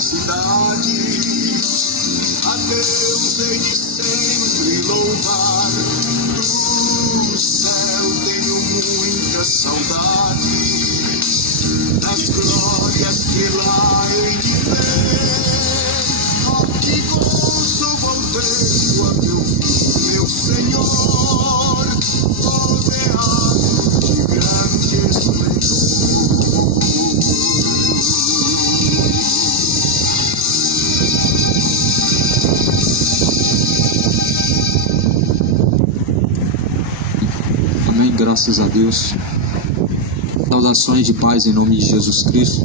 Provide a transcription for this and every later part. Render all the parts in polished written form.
minha cidade. A Deus hei de sempre louvar. Do céu tenho muita saudade das glórias que lá hei de ver. Oh, que gozo voltei quando eu vi meu Senhor, rodeado de grande esplendor. Amém, graças a Deus. Saudações de paz em nome de Jesus Cristo.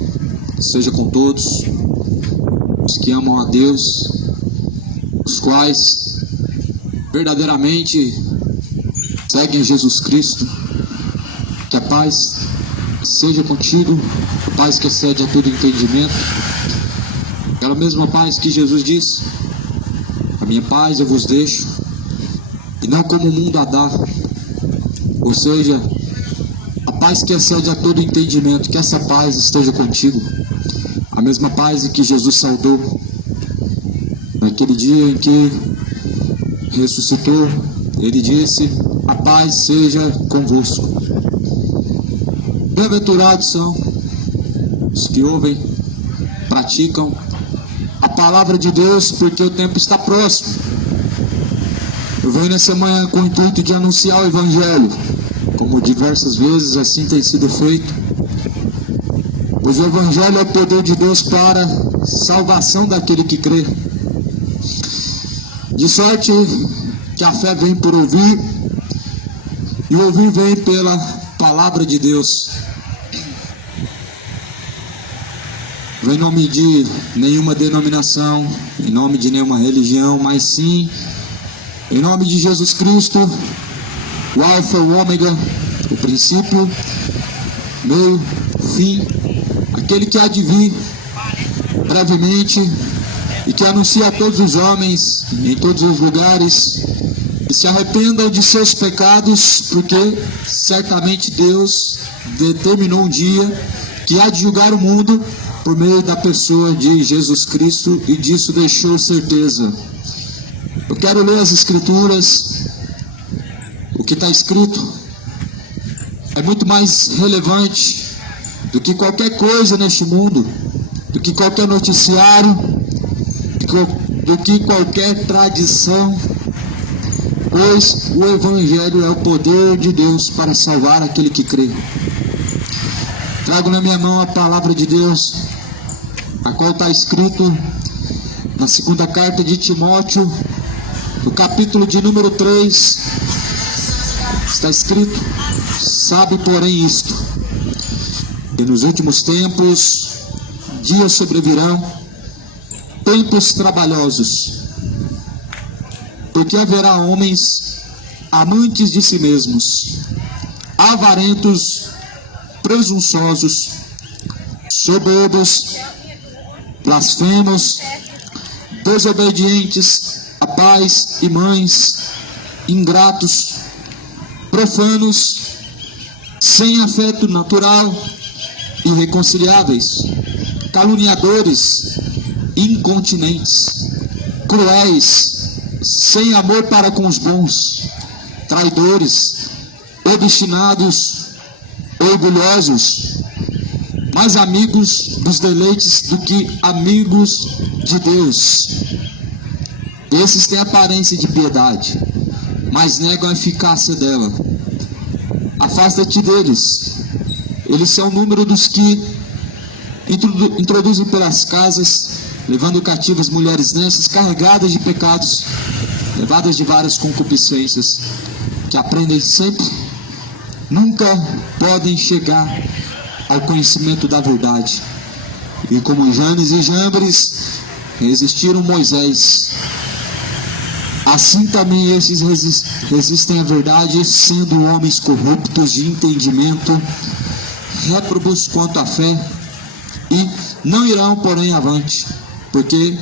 Seja com todos os que amam a Deus, os quais verdadeiramente seguem Jesus Cristo. Que a paz seja contigo, a paz que excede a todo entendimento. Aquela mesma paz que Jesus disse: a minha paz eu vos deixo, e não como o mundo a dá. Ou seja, a paz que excede a todo entendimento, que essa paz esteja contigo. A mesma paz em que Jesus saudou naquele dia em que ressuscitou. Ele disse: a paz seja convosco. Bem-aventurados são os que ouvem, praticam a palavra de Deus, porque o tempo está próximo. Eu venho nessa manhã com o intuito de anunciar o Evangelho, como diversas vezes assim tem sido feito, pois o Evangelho é o poder de Deus para salvação daquele que crê. De sorte que a fé vem por ouvir, e o ouvir vem pela palavra de Deus. Não em nome de nenhuma denominação, em nome de nenhuma religião, mas sim em nome de Jesus Cristo, o Alfa, o Ômega, o princípio, meio, fim, aquele que há de vir brevemente e que anuncia a todos os homens, em todos os lugares, que se arrependam de seus pecados, porque certamente Deus determinou um dia que há de julgar o mundo por meio da pessoa de Jesus Cristo, e disso deixou certeza. Eu quero ler as Escrituras. O que está escrito é muito mais relevante do que qualquer coisa neste mundo, do que qualquer noticiário, do que qualquer tradição, pois o Evangelho é o poder de Deus para salvar aquele que crê. Trago na minha mão a palavra de Deus, a qual está escrito na segunda carta de Timóteo, no capítulo de número 3, está escrito: sabe, porém, isto, que nos últimos tempos dias sobrevirão, tempos trabalhosos, porque haverá homens amantes de si mesmos, avarentos, presunçosos, soberbos, blasfemos, desobedientes a pais e mães, ingratos, profanos, sem afeto natural, irreconciliáveis, caluniadores, incontinentes, cruéis, sem amor para com os bons, traidores, obstinados, orgulhosos, mais amigos dos deleites do que amigos de Deus. Esses têm aparência de piedade, mas negam a eficácia dela. Afasta-te deles. Eles são o número dos que introduzem pelas casas, levando cativas mulheres nessas, carregadas de pecados, levadas de várias concupiscências, que aprendem sempre, nunca podem chegar ao conhecimento da verdade. E como Janes e Jambres resistiram Moisés, assim também esses resistem à verdade, sendo homens corruptos de entendimento, réprobos quanto à fé, e não irão, porém, avante, porque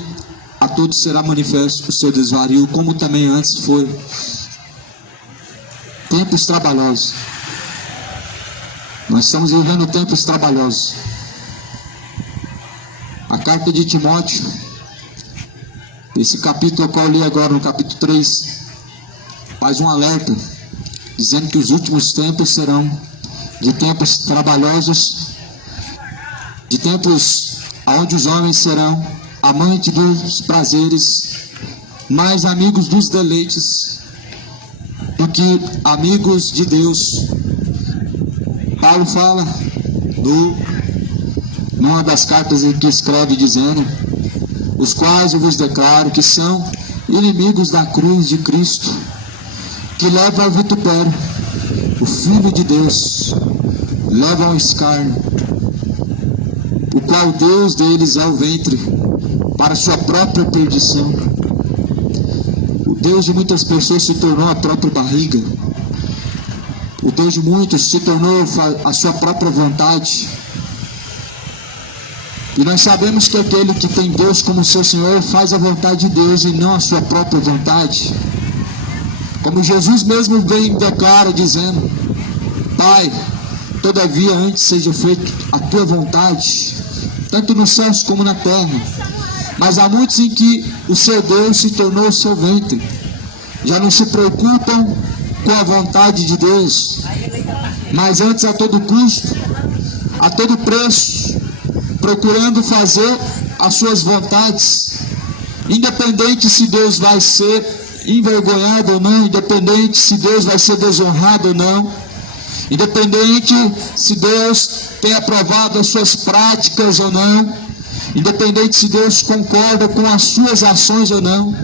a todos será manifesto o seu desvario, como também antes foi. Tempos trabalhosos. Nós estamos vivendo tempos trabalhosos. A carta de Timóteo, esse capítulo que eu li agora, no capítulo 3, faz um alerta, dizendo que os últimos tempos serão de tempos trabalhosos, de tempos onde os homens serão amantes dos prazeres, mais amigos dos deleites do que amigos de Deus. Paulo fala numa das cartas em que escreve, dizendo: os quais eu vos declaro que são inimigos da cruz de Cristo, que leva ao vitupério o Filho de Deus, leva ao escárnio, o qual Deus deles é o ventre, para sua própria perdição. O Deus de muitas pessoas se tornou a própria barriga. O Deus de muitos se tornou a sua própria vontade. E nós sabemos que aquele que tem Deus como seu Senhor faz a vontade de Deus e não a sua própria vontade. Como Jesus mesmo vem e declara, dizendo: Pai, todavia antes seja feita a tua vontade, tanto nos céus como na terra. Mas há muitos em que o seu Deus se tornou o seu ventre, já não se preocupam com a vontade de Deus, mas antes a todo custo, a todo preço, procurando fazer as suas vontades, independente se Deus vai ser envergonhado ou não, independente se Deus vai ser desonrado ou não, independente se Deus tem aprovado as suas práticas ou não, independente se Deus concorda com as suas ações ou não.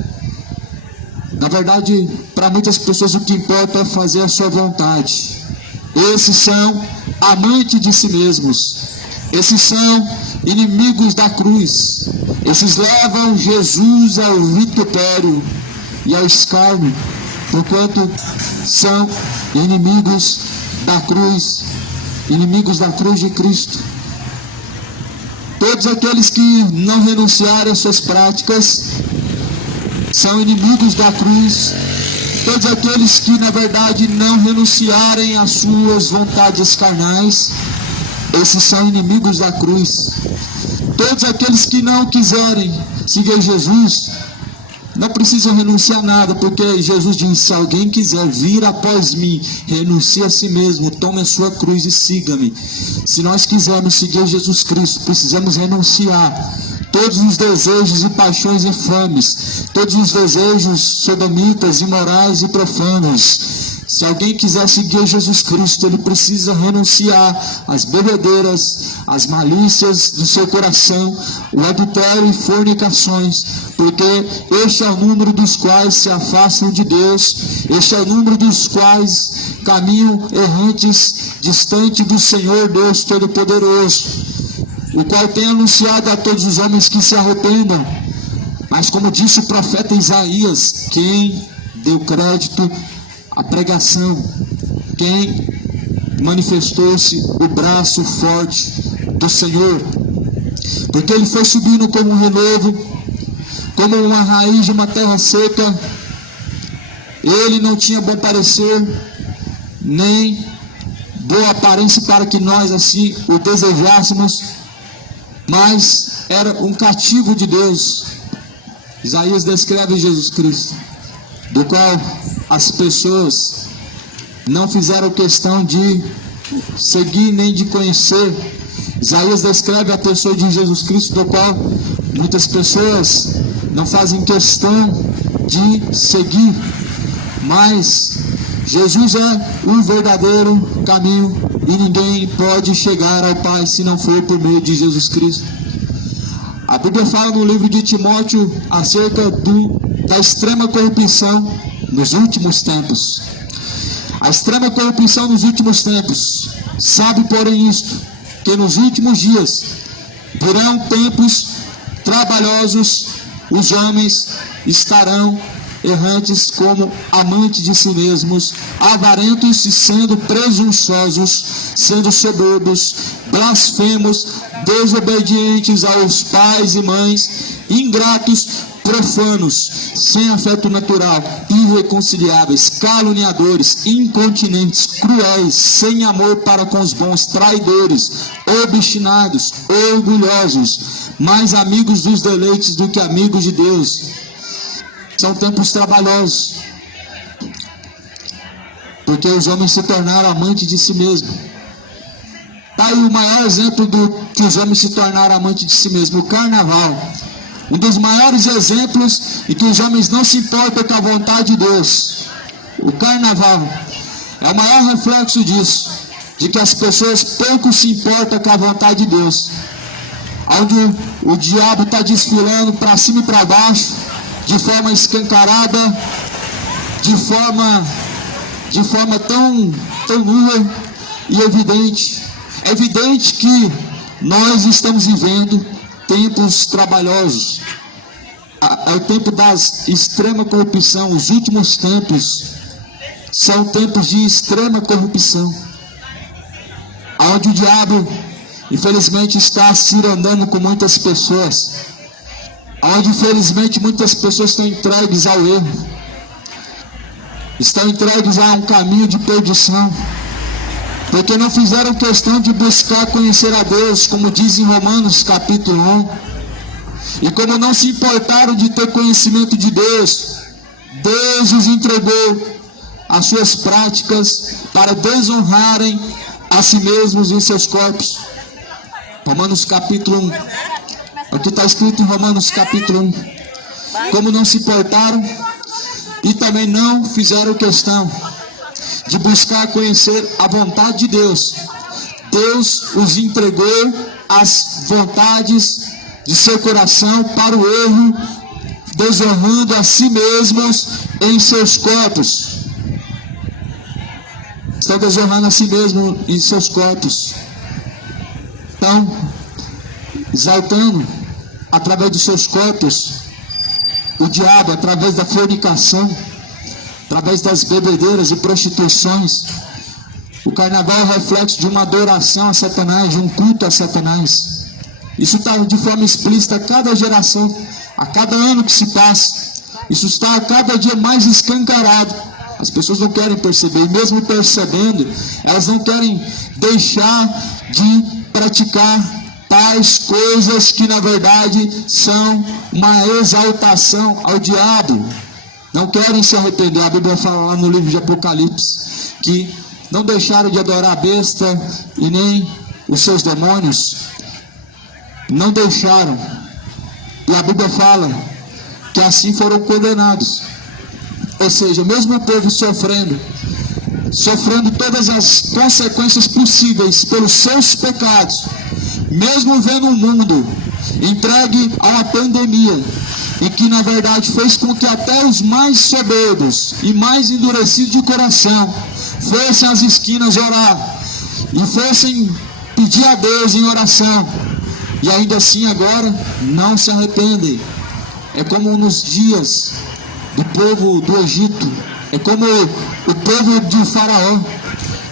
Na verdade, para muitas pessoas o que importa é fazer a sua vontade. Esses são amantes de si mesmos. Esses são inimigos da cruz. Esses levam Jesus ao vitupério e ao escárnio, porquanto são inimigos da cruz de Cristo. Todos aqueles que não renunciarem às suas práticas são inimigos da cruz. Todos aqueles que na verdade não renunciarem às suas vontades carnais, esses são inimigos da cruz. Todos aqueles que não quiserem seguir Jesus não precisam renunciar a nada, porque Jesus diz: se alguém quiser vir após mim, renuncie a si mesmo, tome a sua cruz e siga-me. Se nós quisermos seguir Jesus Cristo, precisamos renunciar todos os desejos e paixões infames, todos os desejos sodomitas, imorais e profanos. Se alguém quiser seguir Jesus Cristo, ele precisa renunciar às bebedeiras, às malícias do seu coração, o adultério e fornicações, porque este é o número dos quais se afastam de Deus, este é o número dos quais caminham errantes, distante do Senhor Deus Todo-Poderoso, o qual tem anunciado a todos os homens que se arrependam. Mas como disse o profeta Isaías, quem deu crédito à pregação, quem manifestou-se o braço forte do Senhor, porque ele foi subindo como um renovo, como uma raiz de uma terra seca. Ele não tinha bom parecer, nem boa aparência para que nós assim o desejássemos, mas era um cativo de Deus. Isaías descreve Jesus Cristo, do qual as pessoas não fizeram questão de seguir nem de conhecer. Isaías descreve a pessoa de Jesus Cristo, do qual muitas pessoas não fazem questão de seguir, mas Jesus é o verdadeiro caminho e ninguém pode chegar ao Pai se não for por meio de Jesus Cristo. A Bíblia fala no livro de Timóteo acerca da extrema corrupção nos últimos tempos. A extrema corrupção nos últimos tempos. Sabe, porém, isto, que nos últimos dias virão tempos trabalhosos, os homens estarão errantes como amantes de si mesmos, avarentos e sendo presunçosos, sendo soberbos, blasfemos, desobedientes aos pais e mães, ingratos, profanos, sem afeto natural, irreconciliáveis, caluniadores, incontinentes, cruéis, sem amor para com os bons, traidores, obstinados, orgulhosos, mais amigos dos deleites do que amigos de Deus. São tempos trabalhosos, porque os homens se tornaram amantes de si mesmos. Está aí o maior exemplo do que os homens se tornaram amantes de si mesmos, o carnaval. Um dos maiores exemplos em que os homens não se importam com a vontade de Deus. O carnaval é o maior reflexo disso, de que as pessoas pouco se importam com a vontade de Deus. Onde o diabo está desfilando para cima e para baixo, de forma escancarada, de forma tão nua e evidente. É evidente que nós estamos vivendo tempos trabalhosos. É o tempo das extrema corrupção. Os últimos tempos são tempos de extrema corrupção, onde o diabo, infelizmente, está cirandando com muitas pessoas, onde, infelizmente, muitas pessoas estão entregues ao erro, estão entregues a um caminho de perdição, porque não fizeram questão de buscar conhecer a Deus, como diz em Romanos capítulo 1. E como não se importaram de ter conhecimento de Deus, Deus os entregou às suas práticas para desonrarem a si mesmos em seus corpos. Romanos capítulo 1. É o que está escrito em Romanos capítulo 1. Como não se importaram e também não fizeram questão de buscar conhecer a vontade de Deus, Deus os entregou às vontades de seu coração para o erro, desonrando a si mesmos em seus corpos. Estão desonrando a si mesmos em seus corpos. Estão exaltando através dos seus corpos o diabo, através da fornicação, através das bebedeiras e prostituições. O carnaval é o reflexo de uma adoração a Satanás, de um culto a Satanás. Isso está de forma explícita a cada geração, a cada ano que se passa. Isso está a cada dia mais escancarado. As pessoas não querem perceber, e mesmo percebendo, elas não querem deixar de praticar tais coisas que na verdade são uma exaltação ao diabo. Não querem se arrepender. A Bíblia fala lá no livro de Apocalipse que não deixaram de adorar a besta e nem os seus demônios. Não deixaram. E a Bíblia fala que assim foram condenados. Ou seja, mesmo o povo sofrendo todas as consequências possíveis pelos seus pecados, mesmo vendo o mundo entregue a uma pandemia, e que na verdade fez com que até os mais soberbos e mais endurecidos de coração fossem às esquinas orar e fossem pedir a Deus em oração, e ainda assim agora não se arrependem. É como nos dias do povo do Egito, é como o povo de Faraó,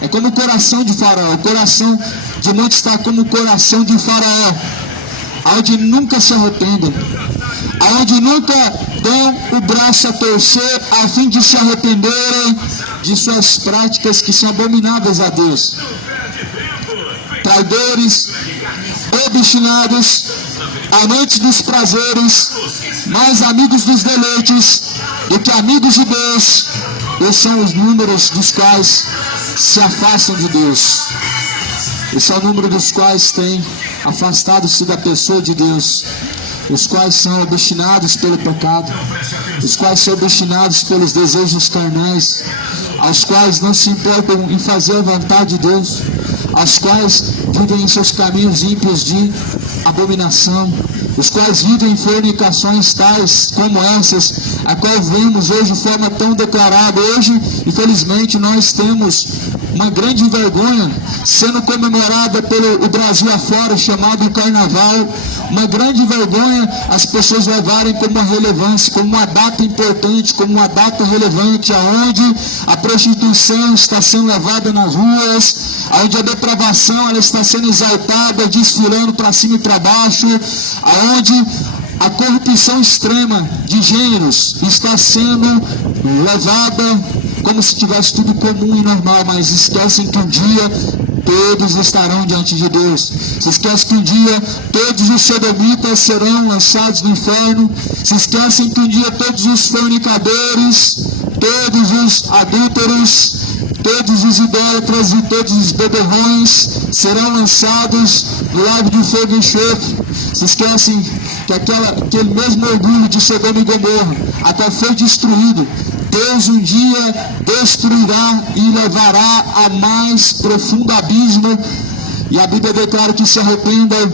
é como o coração de Faraó. O coração de muitos está como o coração de Faraó, onde nunca se arrependem, onde nunca dão o braço a torcer a fim de se arrependerem de suas práticas que são abomináveis a Deus. Traidores, obstinados, amantes dos prazeres, mais amigos dos deleites do que amigos de Deus. Esses são os números dos quais se afastam de Deus. Esse é o número dos quais têm afastado-se da pessoa de Deus, os quais são obstinados pelo pecado, os quais são obstinados pelos desejos carnais, aos quais não se importam em fazer a vontade de Deus, as quais vivem em seus caminhos ímpios de abominação, os quais vivem em fornicações tais como essas, a qual vemos hoje de forma tão declarada. Hoje, infelizmente, nós temos uma grande vergonha sendo comemorada pelo Brasil afora, chamado Carnaval. Uma grande vergonha as pessoas levarem como uma relevância, como uma data importante, como uma data relevante, aonde a prostituição está sendo levada nas ruas, aonde a depravação ela está sendo exaltada, desfilando para cima e para baixo, aonde a corrupção extrema de gêneros está sendo levada como se tivesse tudo comum e normal, mas esquecem que um dia todos estarão diante de Deus. Se esquecem que um dia todos os sodomitas serão lançados no inferno. Se esquecem que um dia todos os fornicadores, todos os adúlteros, todos os idólatras e todos os beberrões serão lançados no lago de fogo e enxofre. Se esquecem que aquele mesmo orgulho de Sodoma e Gomorra até foi destruído. Deus um dia destruirá e levará a mais profundo abismo. E a Bíblia declara que se arrependam,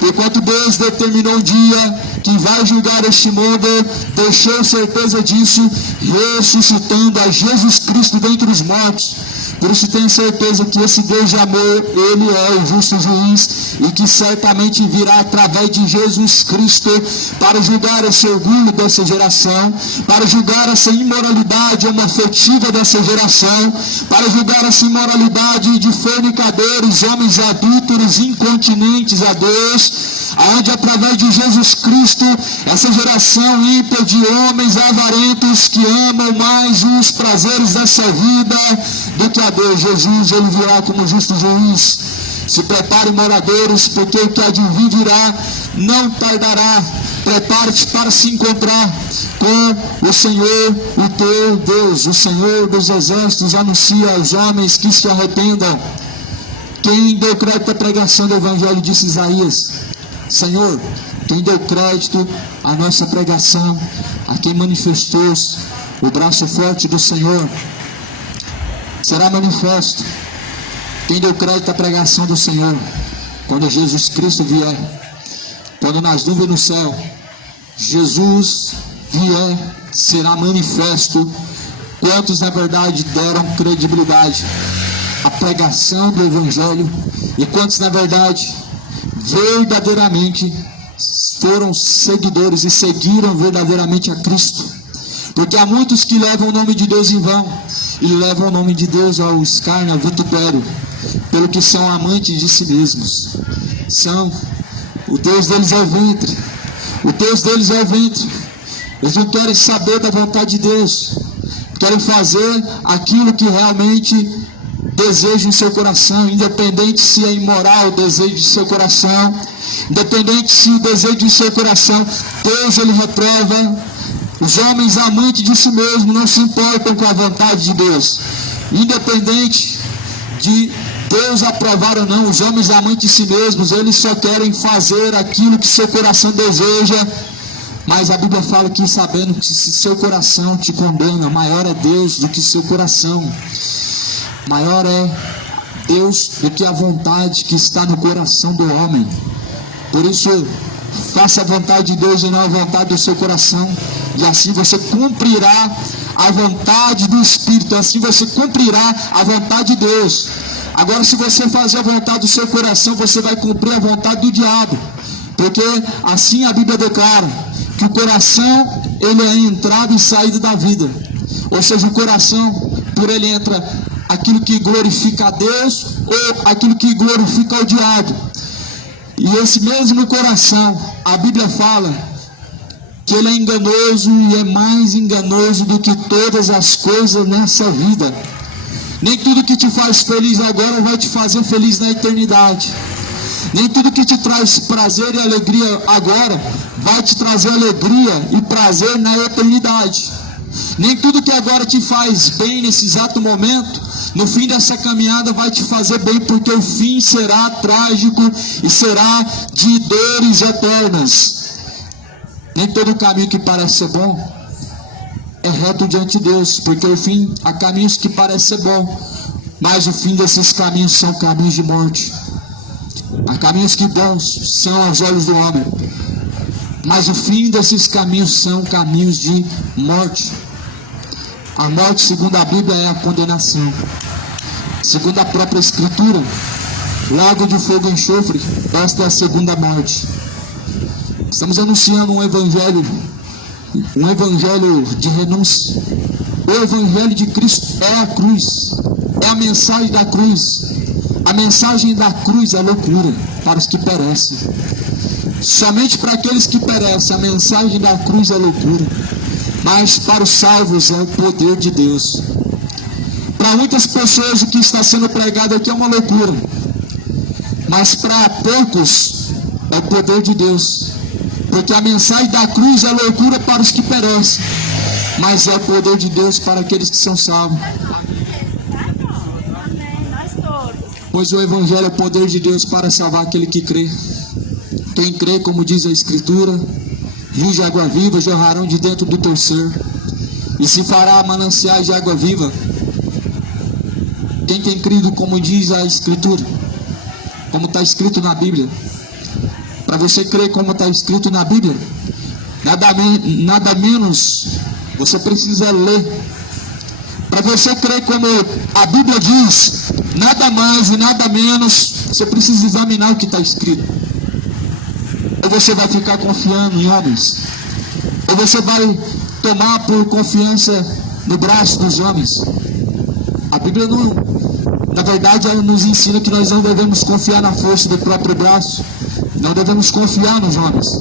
porquanto Deus determinou um dia que vai julgar este mundo, deixou certeza disso, ressuscitando a Jesus Cristo dentre os mortos. Por isso tenho certeza que esse Deus de amor, Ele é o justo juiz, e que certamente virá através de Jesus Cristo para julgar esse orgulho dessa geração, para julgar essa imoralidade homoafetiva dessa geração, para julgar essa imoralidade de fornicadores, homens adúlteros, incontinentes a Deus, aonde através de Jesus Cristo, essa geração ímpia de homens avarentos que amam mais os prazeres dessa vida do que a Deus, Jesus, Ele virá como justo juiz. Se preparem, moradores, porque o que há de vir virá, não tardará. Prepare-te para se encontrar com o Senhor, o teu Deus. O Senhor dos exércitos anuncia aos homens que se arrependam. Quem deu crédito à pregação do Evangelho, disse Isaías? Senhor, quem deu crédito à nossa pregação, a quem manifestou o braço forte do Senhor, será manifesto. Quem deu crédito à pregação do Senhor, quando Jesus Cristo vier, quando nas nuvens no céu, Jesus vier, será manifesto quantos na verdade deram credibilidade à pregação do Evangelho e quantos na verdade verdadeiramente foram seguidores e seguiram verdadeiramente a Cristo. Porque há muitos que levam o nome de Deus em vão e levam o nome de Deus ao escárnio, ao vitupério, pelo que são amantes de si mesmos. O Deus deles é o ventre. O Deus deles é o ventre. Eles não querem saber da vontade de Deus. Querem fazer aquilo que realmente desejo em seu coração, independente se é imoral o desejo de seu coração, independente se o desejo de seu coração, Deus ele reprova. Os homens amantes de si mesmos não se importam com a vontade de Deus, independente de Deus aprovar ou não. Os homens amantes de si mesmos, eles só querem fazer aquilo que seu coração deseja. Mas a Bíblia fala aqui, sabendo que se seu coração te condena, maior é Deus do que seu coração. Maior é Deus do que a vontade que está no coração do homem. Por isso, faça a vontade de Deus e não a vontade do seu coração, e assim você cumprirá a vontade do Espírito, assim você cumprirá a vontade de Deus. Agora, se você fazer a vontade do seu coração, você vai cumprir a vontade do diabo, porque assim a Bíblia declara que o coração ele é a entrada e saída da vida. Ou seja, o coração, por ele entra aquilo que glorifica a Deus ou aquilo que glorifica ao diabo. E esse mesmo coração, a Bíblia fala que ele é enganoso e é mais enganoso do que todas as coisas nessa vida. Nem tudo que te faz feliz agora vai te fazer feliz na eternidade. Nem tudo que te traz prazer e alegria agora vai te trazer alegria e prazer na eternidade. Nem tudo que agora te faz bem nesse exato momento, no fim dessa caminhada vai te fazer bem, porque o fim será trágico e será de dores eternas. Nem todo caminho que parece ser bom é reto diante de Deus, porque o fim, há caminhos que parecem ser bom, mas o fim desses caminhos são caminhos de morte. Há caminhos que bons são aos olhos do homem, mas o fim desses caminhos são caminhos de morte. A morte, segundo a Bíblia, é a condenação. Segundo a própria Escritura, lago de fogo e enxofre, esta é a segunda morte. Estamos anunciando um evangelho de renúncia. O evangelho de Cristo é a cruz, é a mensagem da cruz. A mensagem da cruz é loucura para os que perecem. Somente para aqueles que perecem, a mensagem da cruz é loucura, mas para os salvos é o poder de Deus. Para muitas pessoas o que está sendo pregado aqui é uma loucura, mas para poucos é o poder de Deus, porque a mensagem da cruz é loucura para os que perecem, mas é o poder de Deus para aqueles que são salvos. Pois o evangelho é o poder de Deus para salvar aquele que crê. Quem crê, como diz a Escritura, rios de água viva jorrarão de dentro do teu ser, e se fará mananciais de água viva. Quem tem crido, como diz a Escritura, como está escrito na Bíblia. Para você crer como está escrito na Bíblia, nada menos você precisa ler. Para você crer como a Bíblia diz, nada mais e nada menos, você precisa examinar o que está escrito. Ou você vai ficar confiando em homens, ou você vai tomar por confiança no braço dos homens. A Bíblia não, na verdade, ela nos ensina que nós não devemos confiar na força do próprio braço, não devemos confiar nos homens.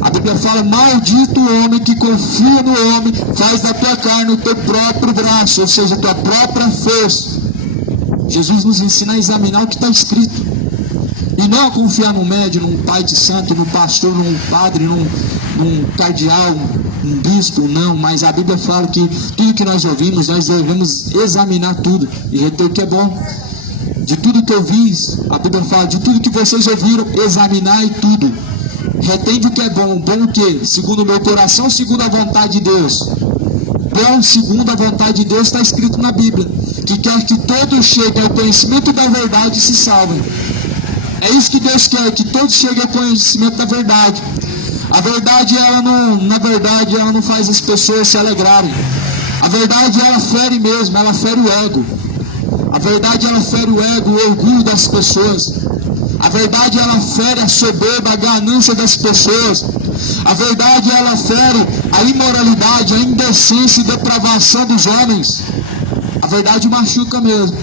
A Bíblia fala: maldito o homem que confia no homem, faz da tua carne o teu próprio braço, ou seja, a tua própria força. Jesus nos ensina a examinar o que está escrito, e não a confiar no médium, num pai de santo, num pastor, num padre, num cardeal, num bispo, não. Mas a Bíblia fala que tudo que nós ouvimos, nós devemos examinar tudo e reter o que é bom. De tudo que eu vi, a Bíblia fala: de tudo que vocês ouviram, examinai tudo. Retende o que é bom. Bom o que? Segundo o meu coração, segundo a vontade de Deus. Bom segundo a vontade de Deus está escrito na Bíblia, que quer que todos cheguem ao conhecimento da verdade e se salvem. É isso que Deus quer, que todos cheguem ao conhecimento da verdade. A verdade, na verdade, ela não faz as pessoas se alegrarem. A verdade, ela fere mesmo, ela fere o ego. A verdade, ela fere o ego, o orgulho das pessoas. A verdade, ela fere a soberba, a ganância das pessoas. A verdade, ela fere a imoralidade, a indecência e depravação dos homens. A verdade machuca mesmo,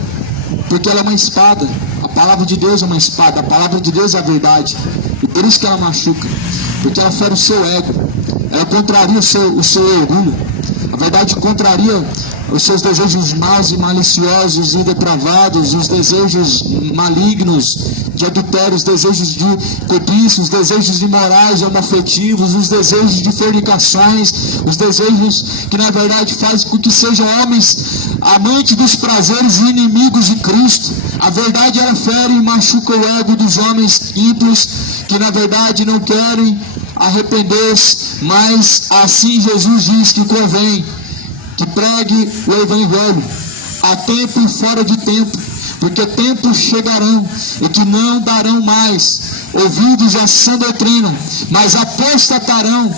porque ela é uma espada. A palavra de Deus é uma espada, a palavra de Deus é a verdade. E por isso que ela machuca, porque ela fere o seu ego, ela contraria o seu orgulho. A verdade contraria os seus desejos maus e maliciosos e depravados, os desejos malignos de adultério, os desejos de cobiça, os desejos imorais e homoafetivos, os desejos de fornicações, os desejos que na verdade fazem com que sejam homens amantes dos prazeres e inimigos de Cristo. A verdade, ela fere e machuca o ego dos homens ímpios que na verdade não querem arrepender-se, mas assim Jesus diz que convém que pregue o evangelho a tempo e fora de tempo, porque tempos chegarão e que não darão mais ouvidos à sã doutrina, mas apostatarão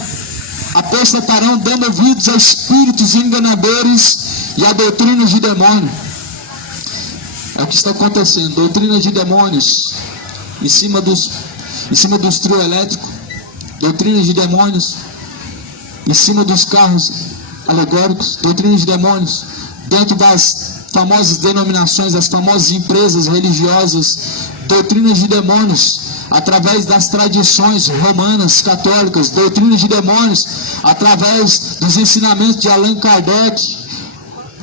dando ouvidos a espíritos enganadores e a doutrinas de demônio. É o que está acontecendo, doutrinas de demônios em cima dos trio elétricos, doutrinas de demônios em cima dos carros alegóricos, doutrinas de demônios dentro das famosas denominações, das famosas empresas religiosas, doutrinas de demônios através das tradições romanas, católicas, doutrinas de demônios através dos ensinamentos de Allan Kardec,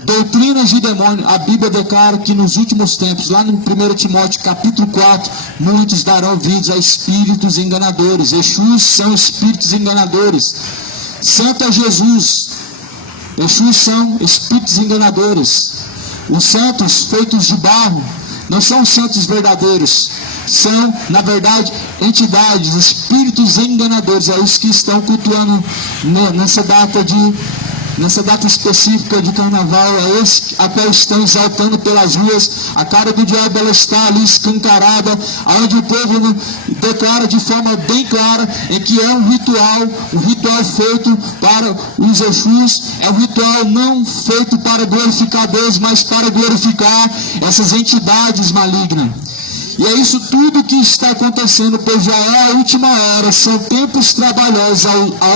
doutrinas de demônio. A Bíblia declara que nos últimos tempos, lá no 1 Timóteo capítulo 4, muitos darão ouvidos a espíritos enganadores. Exus são espíritos enganadores. Santo é Jesus. Exus são espíritos enganadores. Os santos feitos de barro não são santos verdadeiros, são, na verdade, entidades, espíritos enganadores. É isso que estão cultuando nessa data de nessa data específica de carnaval, é esse a qual estão exaltando pelas ruas. A cara do diabo, ela está ali escancarada, onde o povo declara de forma bem clara em que é um ritual feito para os Exus, é um ritual não feito para glorificar Deus, mas para glorificar essas entidades malignas. E é isso tudo que está acontecendo, pois já é a última hora, são tempos trabalhosos,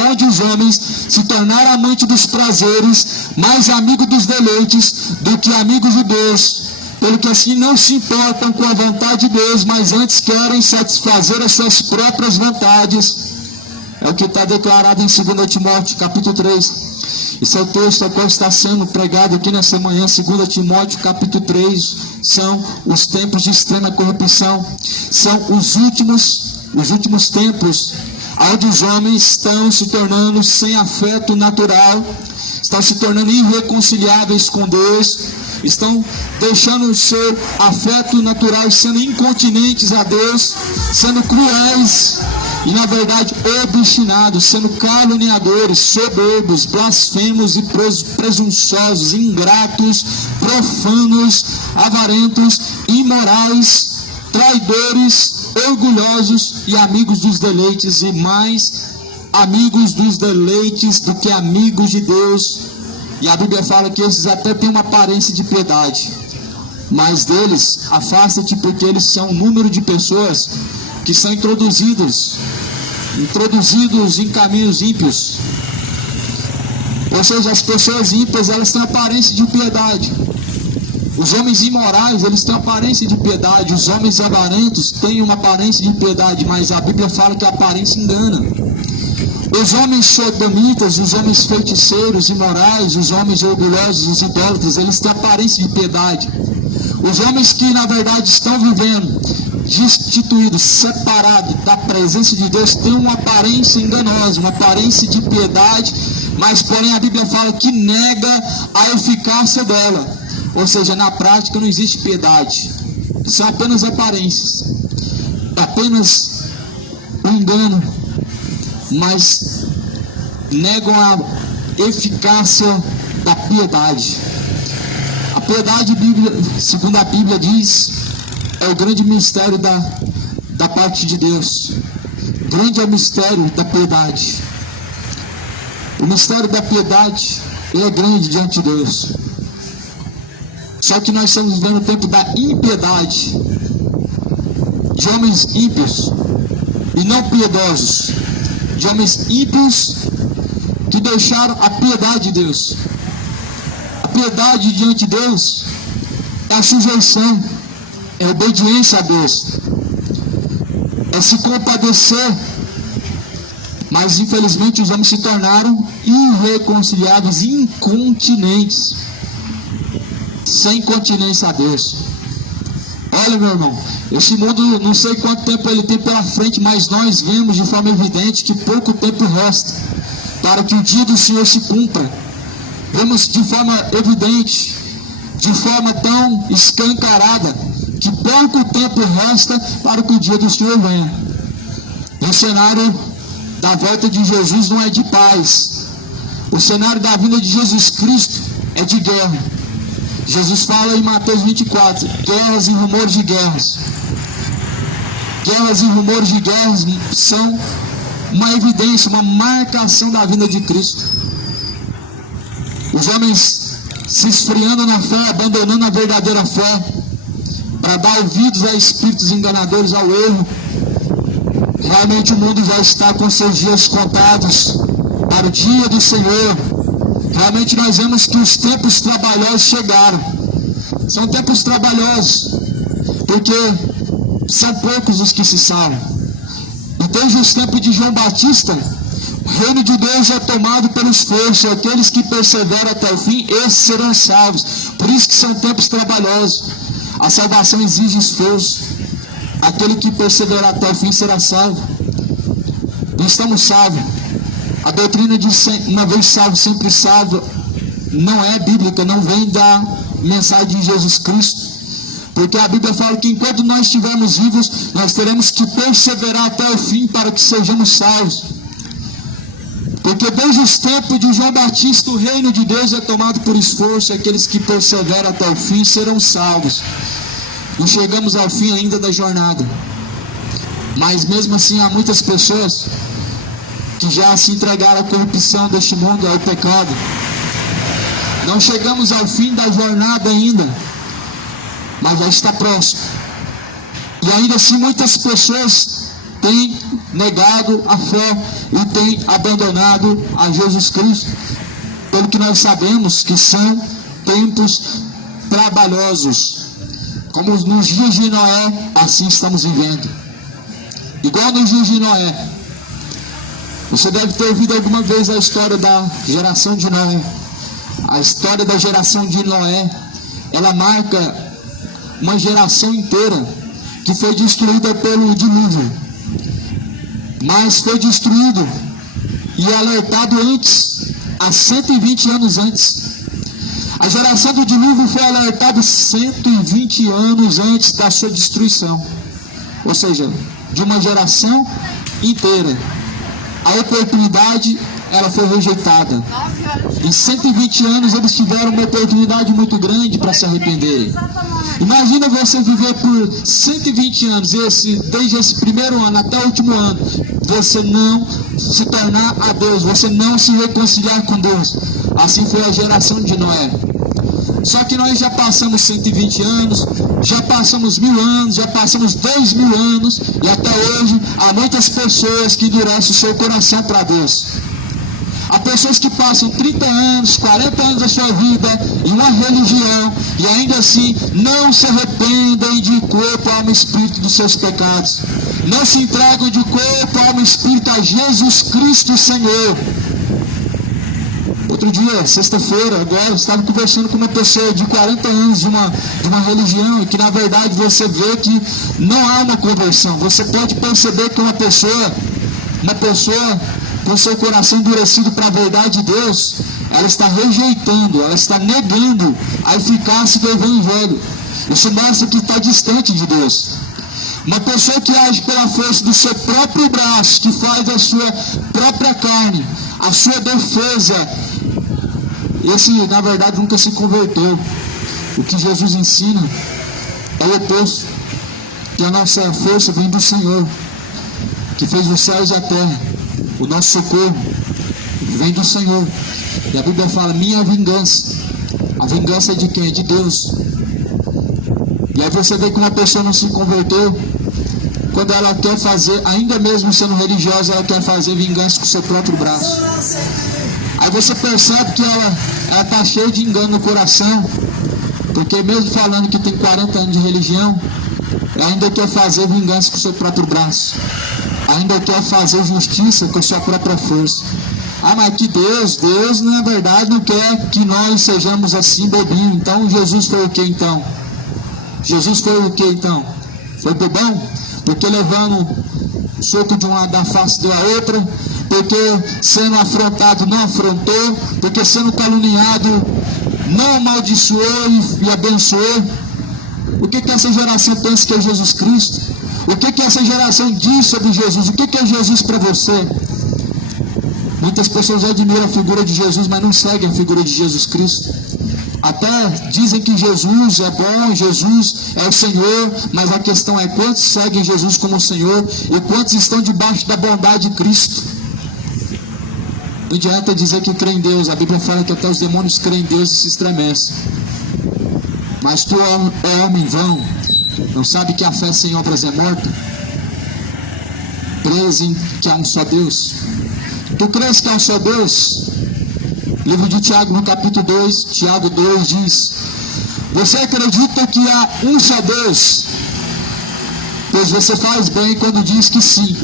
onde os homens se tornaram amantes dos prazeres, mais amigos dos deleites do que amigos de Deus, pelo que assim não se importam com a vontade de Deus, mas antes querem satisfazer as suas próprias vontades. É o que está declarado em 2 Timóteo capítulo 3. Esse é o texto qual está sendo pregado aqui nessa manhã. 2 Timóteo capítulo 3, são os tempos de extrema corrupção, são os últimos tempos, onde os homens estão se tornando sem afeto natural, estão se tornando irreconciliáveis com Deus, estão deixando o seu afeto natural, sendo incontinentes a Deus, sendo cruéis e na verdade obstinados, sendo caluniadores, soberbos, blasfemos e presunçosos, ingratos, profanos, avarentos, imorais, traidores, orgulhosos e amigos dos deleites, e mais amigos dos deleites do que amigos de Deus. E a Bíblia fala que esses até têm uma aparência de piedade, mas deles afasta-te, porque eles são um número de pessoas que são introduzidos em caminhos ímpios. Ou seja, as pessoas ímpias, elas têm aparência de piedade. Os homens imorais, eles têm aparência de piedade. Os homens avarentos têm uma aparência de piedade, mas a Bíblia fala que a aparência engana. Os homens sodomitas, os homens feiticeiros, imorais, os homens orgulhosos, os idólatras, eles têm aparência de piedade. Os homens que na verdade estão vivendo destituídos, separados da presença de Deus, têm uma aparência enganosa, uma aparência de piedade, mas porém a Bíblia fala que nega a eficácia dela. Ou seja, na prática não existe piedade, são apenas aparências, apenas um engano, mas negam a eficácia da piedade. A piedade, segundo a Bíblia diz, é o grande mistério da parte de Deus. Grande é o mistério da piedade. O mistério da piedade, ele é grande diante de Deus. Só que nós estamos vivendo o tempo da impiedade, de homens ímpios e não piedosos, de homens ímpios que deixaram a piedade de Deus. A piedade diante de Deus é a sujeição, é a obediência a Deus, é se compadecer. Mas infelizmente os homens se tornaram irreconciliáveis, incontinentes, sem continência a Deus. Olha, meu irmão, esse mundo, não sei quanto tempo ele tem pela frente, mas nós vemos de forma evidente que pouco tempo resta para que o dia do Senhor se cumpra. Vemos de forma evidente, de forma tão escancarada, que pouco tempo resta para que o dia do Senhor venha. O cenário da volta de Jesus não é de paz. O cenário da vinda de Jesus Cristo é de guerra. Jesus fala em Mateus 24, guerras e rumores de guerras. Guerras e rumores de guerras são uma evidência, uma marcação da vinda de Cristo. Os homens se esfriando na fé, abandonando a verdadeira fé, para dar ouvidos a espíritos enganadores, ao erro. Realmente o mundo já está com seus dias contados para o dia do Senhor. Realmente nós vemos que os tempos trabalhosos chegaram. São tempos trabalhosos, porque são poucos os que se salvam. E desde os tempos de João Batista, o reino de Deus é tomado pelo esforço. Aqueles que perseveram até o fim, esses serão salvos. Por isso que são tempos trabalhosos. A salvação exige esforço. Aquele que perseverar até o fim será salvo. Não estamos salvos. A doutrina de uma vez salvo, sempre salvo, não é bíblica, não vem da mensagem de Jesus Cristo. Porque a Bíblia fala que enquanto nós estivermos vivos, nós teremos que perseverar até o fim para que sejamos salvos. Porque desde os tempos de João Batista, o reino de Deus é tomado por esforço, e aqueles que perseveram até o fim serão salvos. Não chegamos ao fim ainda da jornada. Mas mesmo assim há muitas pessoas que já se entregaram à corrupção deste mundo, ao pecado. Não chegamos ao fim da jornada ainda, mas já está próximo. E ainda assim muitas pessoas têm negado a fé e têm abandonado a Jesus Cristo. Pelo que nós sabemos que são tempos trabalhosos. Como nos dias de Noé, assim estamos vivendo. Igual nos dias de Noé. Você deve ter ouvido alguma vez a história da geração de Noé. A história da geração de Noé, ela marca uma geração inteira que foi destruída pelo dilúvio. Mas foi destruído e alertado antes, há 120 anos antes. A geração do dilúvio foi alertada 120 anos antes da sua destruição. Ou seja, de uma geração inteira. A oportunidade, ela foi rejeitada. Em 120 anos eles tiveram uma oportunidade muito grande para se arrependerem. Imagina você viver por 120 anos, desde esse primeiro ano até o último ano, você não se tornar a Deus, você não se reconciliar com Deus. Assim foi a geração de Noé. Só que nós já passamos 120 anos, já passamos 1000 anos, já passamos 2000 anos, e até hoje há muitas pessoas que endurecem o seu coração para Deus. Há pessoas que passam 30 anos, 40 anos da sua vida em uma religião e ainda assim não se arrependem de corpo, alma e espírito dos seus pecados. Não se entregam de corpo, alma e espírito a Jesus Cristo Senhor. Outro dia, sexta-feira, agora, eu estava conversando com uma pessoa de 40 anos de uma religião e que na verdade você vê que não há uma conversão. Você pode perceber que uma pessoa com seu coração endurecido para a verdade de Deus, ela está rejeitando, ela está negando a eficácia do Evangelho. Isso mostra que está distante de Deus. Uma pessoa que age pela força do seu próprio braço, que faz a sua própria carne, a sua defesa, esse na verdade nunca se converteu. O que Jesus ensina é o oposto, que a nossa força vem do Senhor, que fez os céus e a terra. O nosso socorro vem do Senhor. E a Bíblia fala, minha vingança. A vingança é de quem? É de Deus. E aí você vê que uma pessoa não se converteu quando ela quer fazer, ainda mesmo sendo religiosa, ela quer fazer vingança com o seu próprio braço. Aí você percebe que ela está cheia de engano no coração, porque mesmo falando que tem 40 anos de religião, ela ainda quer fazer vingança com o seu próprio braço. Ainda quer fazer justiça com a sua própria força. Ah, mas que Deus na verdade não quer que nós sejamos assim bobinhos. Então Jesus foi o que então? Jesus foi o que então? Foi bobão? Porque levando soco de um lado da face deu a outra, porque sendo afrontado não afrontou, porque sendo caluniado não amaldiçoou e abençoou. O que essa geração pensa que é Jesus Cristo? O que essa geração diz sobre Jesus? O que é Jesus para você? Muitas pessoas admiram a figura de Jesus, mas não seguem a figura de Jesus Cristo. Até dizem que Jesus é bom, Jesus é o Senhor, mas a questão é quantos seguem Jesus como Senhor e quantos estão debaixo da bondade de Cristo. Não adianta dizer que crê em Deus, a Bíblia fala que até os demônios creem em Deus e se estremecem. Mas tu é homem vão, não sabe que a fé sem obras é morta? Crês que há um só Deus? Tu crês que há um só Deus? Livro de Tiago, no capítulo 2, Tiago 2 diz: você acredita que há um só Deus? Pois você faz bem quando diz que sim.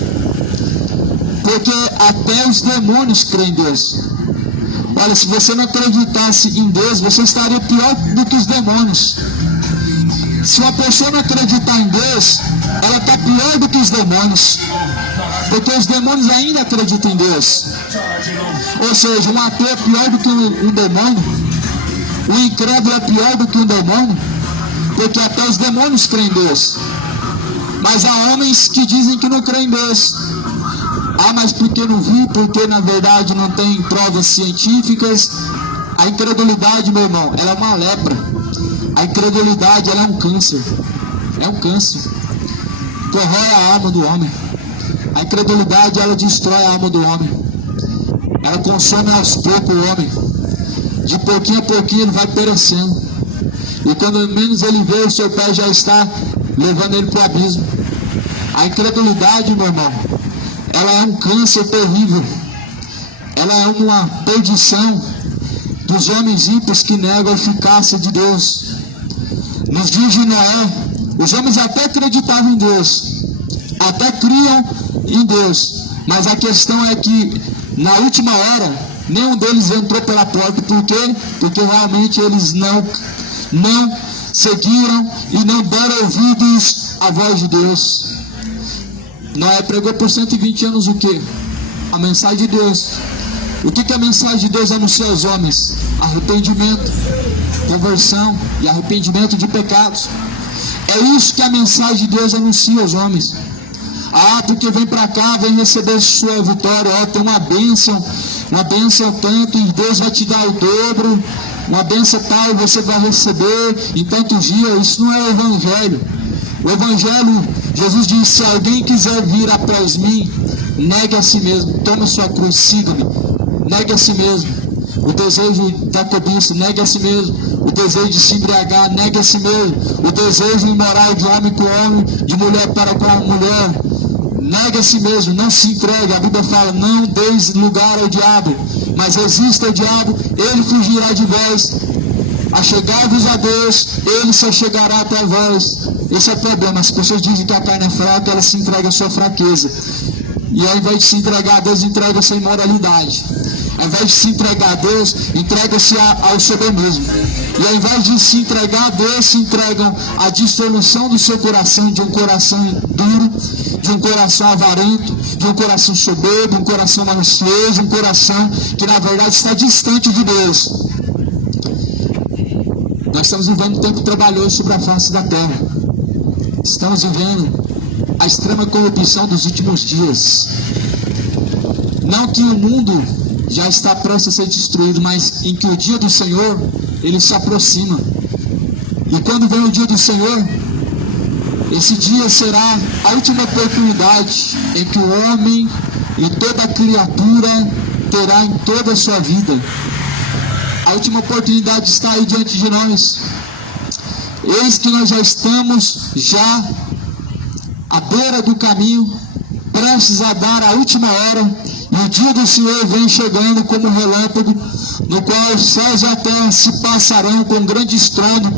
Porque até os demônios creem em Deus. Olha, se você não acreditasse em Deus, você estaria pior do que os demônios. Se uma pessoa não acreditar em Deus, ela está pior do que os demônios. Porque os demônios ainda acreditam em Deus. Ou seja, um ateu é pior do que um demônio. O incrédulo é pior do que um demônio. Porque até os demônios creem em Deus. Mas há homens que dizem que não creem em Deus. Ah, mas porque não vi, porque na verdade não tem provas científicas. A incredulidade, meu irmão, ela é uma lepra. A incredulidade, ela é um câncer. É um câncer. Corrói a alma do homem. A incredulidade, ela destrói a alma do homem. Ela consome aos poucos o homem. De pouquinho a pouquinho ele vai perecendo. E quando menos ele vê, o seu pé já está levando ele para o abismo. A incredulidade, meu irmão, ela é um câncer terrível. Ela é uma perdição dos homens ímpios que negam a eficácia de Deus. Nos dias de Noé, os homens até acreditavam em Deus, até criam em Deus, mas a questão é que na última hora nenhum deles entrou pela porta. Por quê? Porque realmente eles não seguiram e não deram ouvidos à voz de Deus. Noé pregou por 120 anos o quê? A mensagem de Deus. O que a mensagem de Deus anuncia aos homens? Arrependimento, conversão e arrependimento de pecados. É isso que a mensagem de Deus anuncia aos homens. Ah, porque vem para cá, vem receber sua vitória, ó, tem uma bênção tanto, e Deus vai te dar o dobro, uma bênção tal, você vai receber em tantos dias. Isso não é o Evangelho. O Evangelho, Jesus disse: se alguém quiser vir após mim, negue a si mesmo, tome sua cruz, siga-me. Negue a si mesmo. O desejo da cobiça, negue a si mesmo. O desejo de se embriagar, negue a si mesmo. O desejo imoral de homem com homem, de mulher para com a mulher, negue a si mesmo, não se entregue. A Bíblia fala: não deis lugar ao diabo, mas resista ao diabo, ele fugirá de vós. Achegai-vos a Deus, ele se chegará até vós. Esse é o problema. As pessoas dizem que a carne é fraca, ela se entrega à sua fraqueza. E ao invés de se entregar a Deus, entrega-se à imoralidade. Ao invés de se entregar a Deus, entrega-se ao sobermismo. E ao invés de se entregar a Deus, se entregam à dissolução do seu coração, de um coração duro, de um coração avarento, de um coração soberbo, um coração malicioso, um coração que na verdade está distante de Deus. Nós estamos vivendo um tempo trabalhoso sobre a face da terra. Estamos vivendo a extrema corrupção dos últimos dias. Não que o mundo já está prestes a ser destruído, mas em que o dia do Senhor, ele se aproxima. E quando vem o dia do Senhor, esse dia será a última oportunidade em que o homem e toda criatura terá em toda a sua vida. A última oportunidade está aí diante de nós. Eis que nós já estamos à beira do caminho, prestes a dar a última hora, e o dia do Senhor vem chegando como um relâmpago, no qual os céus e a terra se passarão com grande estrondo,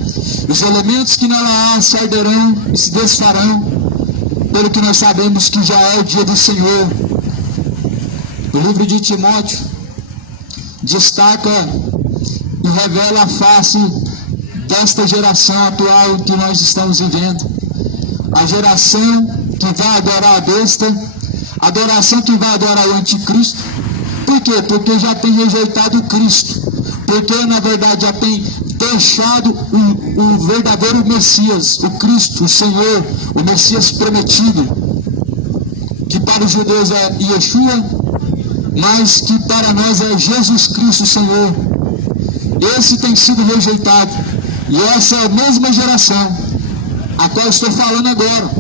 os elementos que nela há se arderão e se desfarão, pelo que nós sabemos que já é o dia do Senhor. O livro de Timóteo destaca e revela a face desta geração atual que nós estamos vivendo. A geração que vai adorar a besta, a adoração que vai adorar o anticristo. Por quê? Porque já tem rejeitado o Cristo. Porque na verdade já tem deixado o verdadeiro Messias, o Cristo, o Senhor, o Messias prometido, que para os judeus é Yeshua, mas que para nós é Jesus Cristo, o Senhor. Esse tem sido rejeitado. E essa é a mesma geração a qual estou falando agora,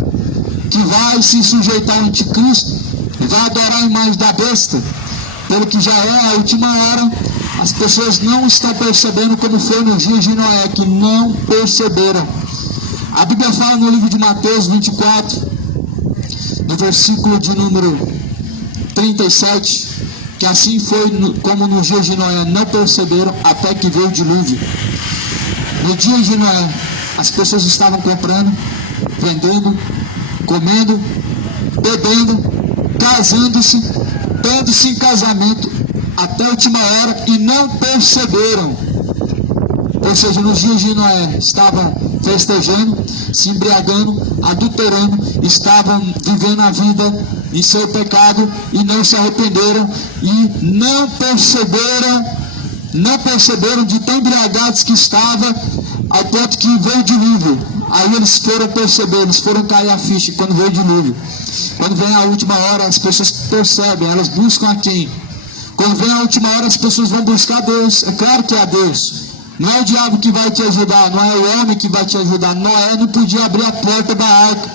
que vai se sujeitar ao anticristo, vai adorar a imagem da besta, pelo que já é a última hora. As pessoas não estão percebendo, como foi nos dias de Noé, que não perceberam. A Bíblia fala no livro de Mateus 24, no versículo de número 37, que assim foi como nos dias de Noé, não perceberam até que veio o dilúvio. No dia de Noé, as pessoas estavam comprando, vendendo, comendo, bebendo, casando-se, dando-se em casamento até a última hora e não perceberam. Ou seja, nos dias de Noé estavam festejando, se embriagando, adulterando, estavam vivendo a vida em seu pecado e não se arrependeram e não perceberam de tão embriagados que estavam ao ponto que veio o dilúvio. Aí eles foram perceber, eles foram cair a ficha quando veio o dilúvio. Quando vem a última hora, as pessoas percebem, elas buscam a quem? Quando vem a última hora, as pessoas vão buscar Deus. É claro que é a Deus. Não é o diabo que vai te ajudar, não é o homem que vai te ajudar. Noé não podia abrir a porta da arca.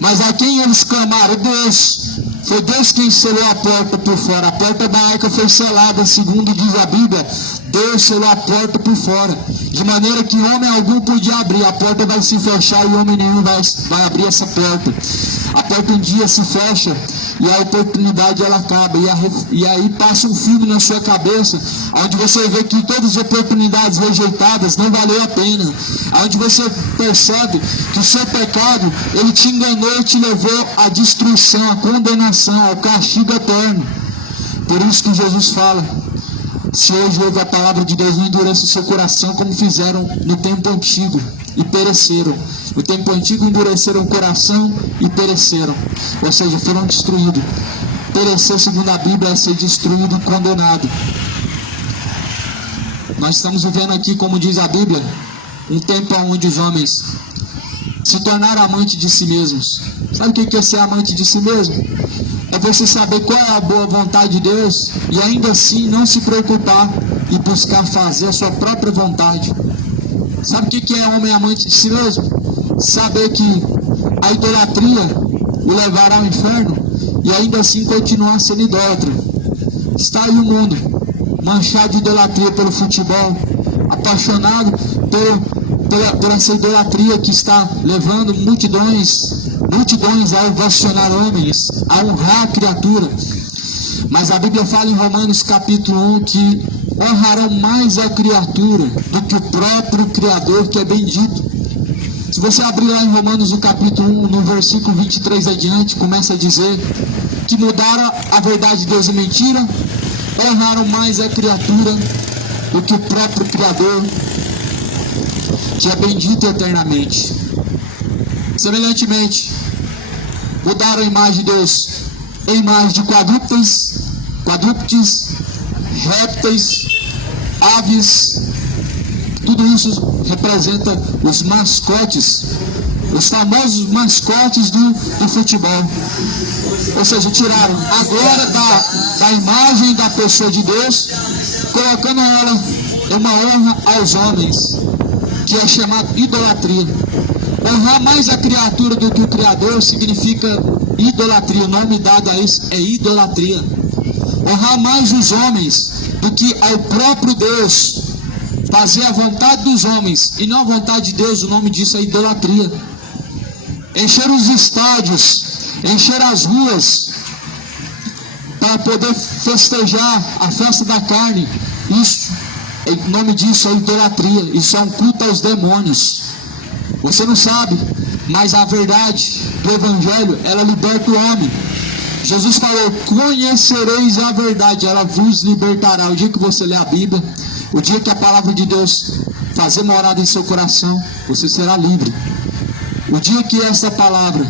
Mas a quem eles clamaram? Deus. Foi Deus quem selou a porta por fora. A porta da arca foi selada, segundo diz a Bíblia. Deus selou a porta por fora, de maneira que homem algum podia abrir. A porta vai se fechar e homem nenhum vai abrir essa porta. A porta um dia se fecha e a oportunidade ela acaba. E aí passa um filme na sua cabeça, onde você vê que todas as oportunidades rejeitadas não valeu a pena. Onde você percebe que o seu pecado, ele te enganou e te levou à destruição, à condenação, ao castigo eterno. Por isso que Jesus fala: se hoje ouve a palavra de Deus, não endureça o seu coração como fizeram no tempo antigo e pereceram. No tempo antigo endureceram o coração e pereceram, ou seja, foram destruídos. Perecer, segundo a Bíblia, é ser destruído e condenado. Nós estamos vivendo aqui, como diz a Bíblia, um tempo onde os homens se tornaram amantes de si mesmos. Sabe o que é ser amante de si mesmo? É você saber qual é a boa vontade de Deus e ainda assim não se preocupar e buscar fazer a sua própria vontade. Sabe o que é homem amante de si mesmo? Saber que a idolatria o levará ao inferno e ainda assim continuar sendo idólatra. Está aí o mundo, manchado de idolatria pelo futebol, apaixonado por essa idolatria que está levando multidões a ovacionar homens, a honrar a criatura. Mas a Bíblia fala em Romanos capítulo 1 que honrarão mais a criatura do que o próprio Criador, que é bendito. Se você abrir lá em Romanos no capítulo 1, no versículo 23 adiante, começa a dizer que mudaram a verdade de Deus em mentira, honraram mais a criatura do que o próprio Criador, que é bendito eternamente. Semelhantemente, mudaram a imagem de Deus em imagem de quadrúpedes, répteis, aves. Tudo isso representa os mascotes, os famosos mascotes do futebol. Ou seja, tiraram a glória da imagem da pessoa de Deus, colocando ela em uma honra aos homens, que é chamado idolatria. Honrar mais a criatura do que o Criador significa idolatria. O nome dado a isso é idolatria. Honrar mais os homens do que ao próprio Deus. Fazer a vontade dos homens e não a vontade de Deus, o nome disso é idolatria. Encher os estádios, encher as ruas, para poder festejar a festa da carne, isso, o nome disso é idolatria. Isso é um culto aos demônios. Você não sabe, mas a verdade do Evangelho, ela liberta o homem. Jesus falou: conhecereis a verdade, ela vos libertará. O dia que você lê a Bíblia, o dia que a palavra de Deus fazer morada em seu coração, você será livre. O dia que essa palavra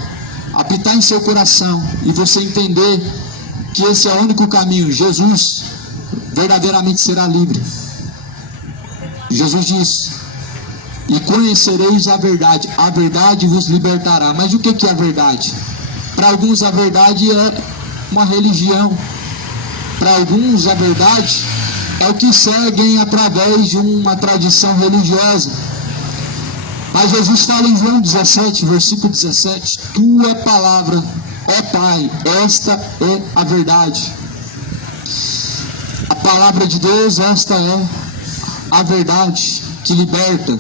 habitar em seu coração e você entender que esse é o único caminho, Jesus, verdadeiramente será livre. Jesus disse: e conhecereis a verdade vos libertará. Mas o que é a verdade? Para alguns a verdade é uma religião. Para alguns a verdade é o que seguem através de uma tradição religiosa. Mas Jesus fala em João 17, versículo 17: tua palavra, ó Pai, esta é a verdade. A palavra de Deus, esta é a verdade que liberta.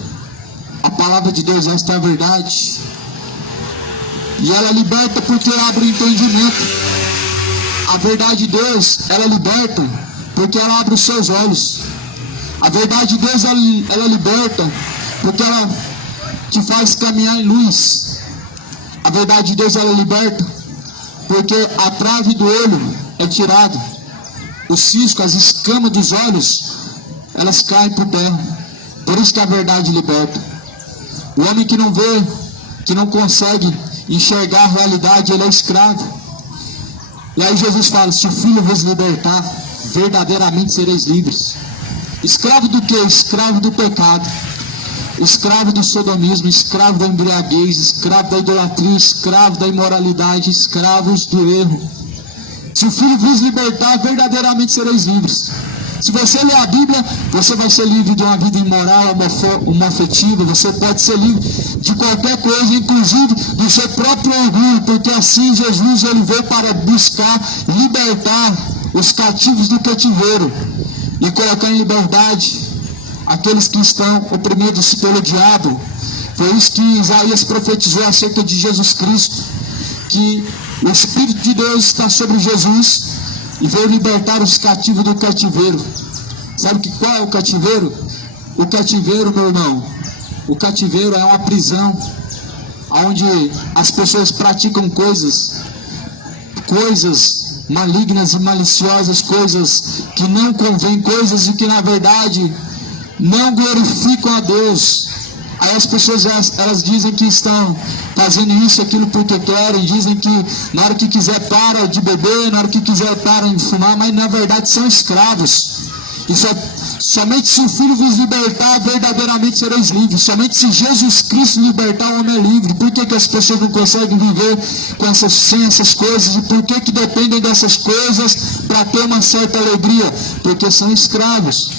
A palavra de Deus, esta é a verdade. E ela liberta porque abre o entendimento. A verdade de Deus, ela liberta porque ela abre os seus olhos. A verdade de Deus, ela liberta porque ela te faz caminhar em luz. A verdade de Deus, ela liberta porque a trave do olho é tirada. O cisco, as escamas dos olhos, elas caem por terra. Por isso que a verdade liberta. O homem que não vê, que não consegue enxergar a realidade, ele é escravo. E aí Jesus fala: se o Filho vos libertar, verdadeiramente sereis livres. Escravo do quê? Escravo do pecado. escravo do sodomismo, escravo da embriaguez, escravo da idolatria, escravo da imoralidade, escravos do erro. Se o Filho vos libertar, verdadeiramente sereis livres. Se você ler a Bíblia, você vai ser livre de uma vida imoral, homoafetiva, você pode ser livre de qualquer coisa, inclusive do seu próprio orgulho, porque assim Jesus ele veio para buscar libertar os cativos do cativeiro e colocar em liberdade aqueles que estão oprimidos pelo diabo. Foi isso que Isaías profetizou acerca de Jesus Cristo, que o Espírito de Deus está sobre Jesus e veio libertar os cativos do cativeiro. Sabe qual é o cativeiro? O cativeiro, meu irmão, o cativeiro é uma prisão onde as pessoas praticam coisas malignas e maliciosas, coisas que não convêm, coisas que na verdade não glorificam a Deus. Aí as pessoas elas dizem que estão fazendo isso, aquilo porque querem, dizem que na hora que quiser para de beber, na hora que quiser para de fumar, mas na verdade são escravos. E somente se o Filho vos libertar, verdadeiramente sereis livres. Somente se Jesus Cristo libertar, o homem é livre. Por que as pessoas não conseguem viver sem essas coisas? E por que dependem dessas coisas para ter uma certa alegria? Porque são escravos.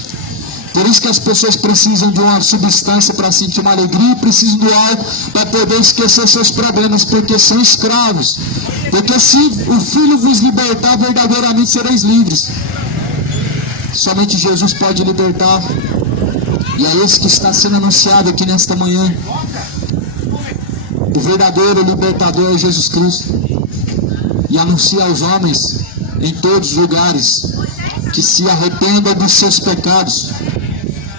Por isso que as pessoas precisam de uma substância para sentir uma alegria, e precisam do álcool para poder esquecer seus problemas, porque são escravos. Porque se o Filho vos libertar, verdadeiramente sereis livres. Somente Jesus pode libertar. E é esse que está sendo anunciado aqui nesta manhã. O verdadeiro libertador é Jesus Cristo. E anuncia aos homens em todos os lugares que se arrependam dos seus pecados,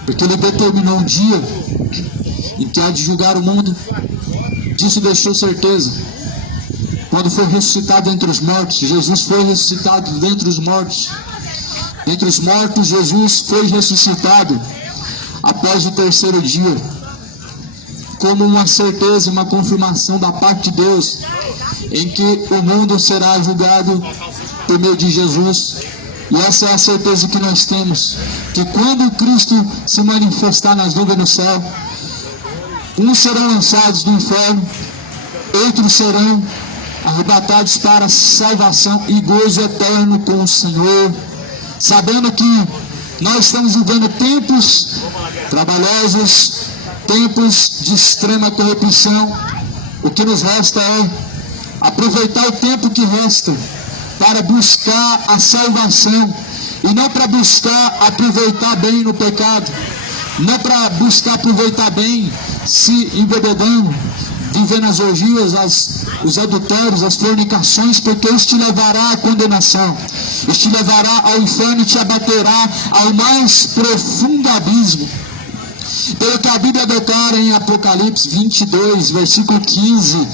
porque ele determinou um dia em que há de julgar o mundo. Disso deixou certeza. Quando foi ressuscitado dentre os mortos, Jesus foi ressuscitado dentre os mortos. Dentre os mortos, Jesus foi ressuscitado após o terceiro dia, como uma certeza, uma confirmação da parte de Deus, em que o mundo será julgado por meio de Jesus. E essa é a certeza que nós temos, que quando Cristo se manifestar nas nuvens no céu, uns serão lançados no inferno, outros serão arrebatados para a salvação e gozo eterno com o Senhor, sabendo que nós estamos vivendo tempos trabalhosos, tempos de extrema corrupção. O que nos resta é aproveitar o tempo que resta para buscar a salvação, e não para buscar aproveitar bem no pecado, não para buscar aproveitar bem se embebedando, vivendo as orgias, os adultérios, as fornicações, porque isso te levará à condenação, isso te levará ao inferno e te abaterá ao mais profundo abismo. Pelo que a Bíblia declara em Apocalipse 22, versículo 15,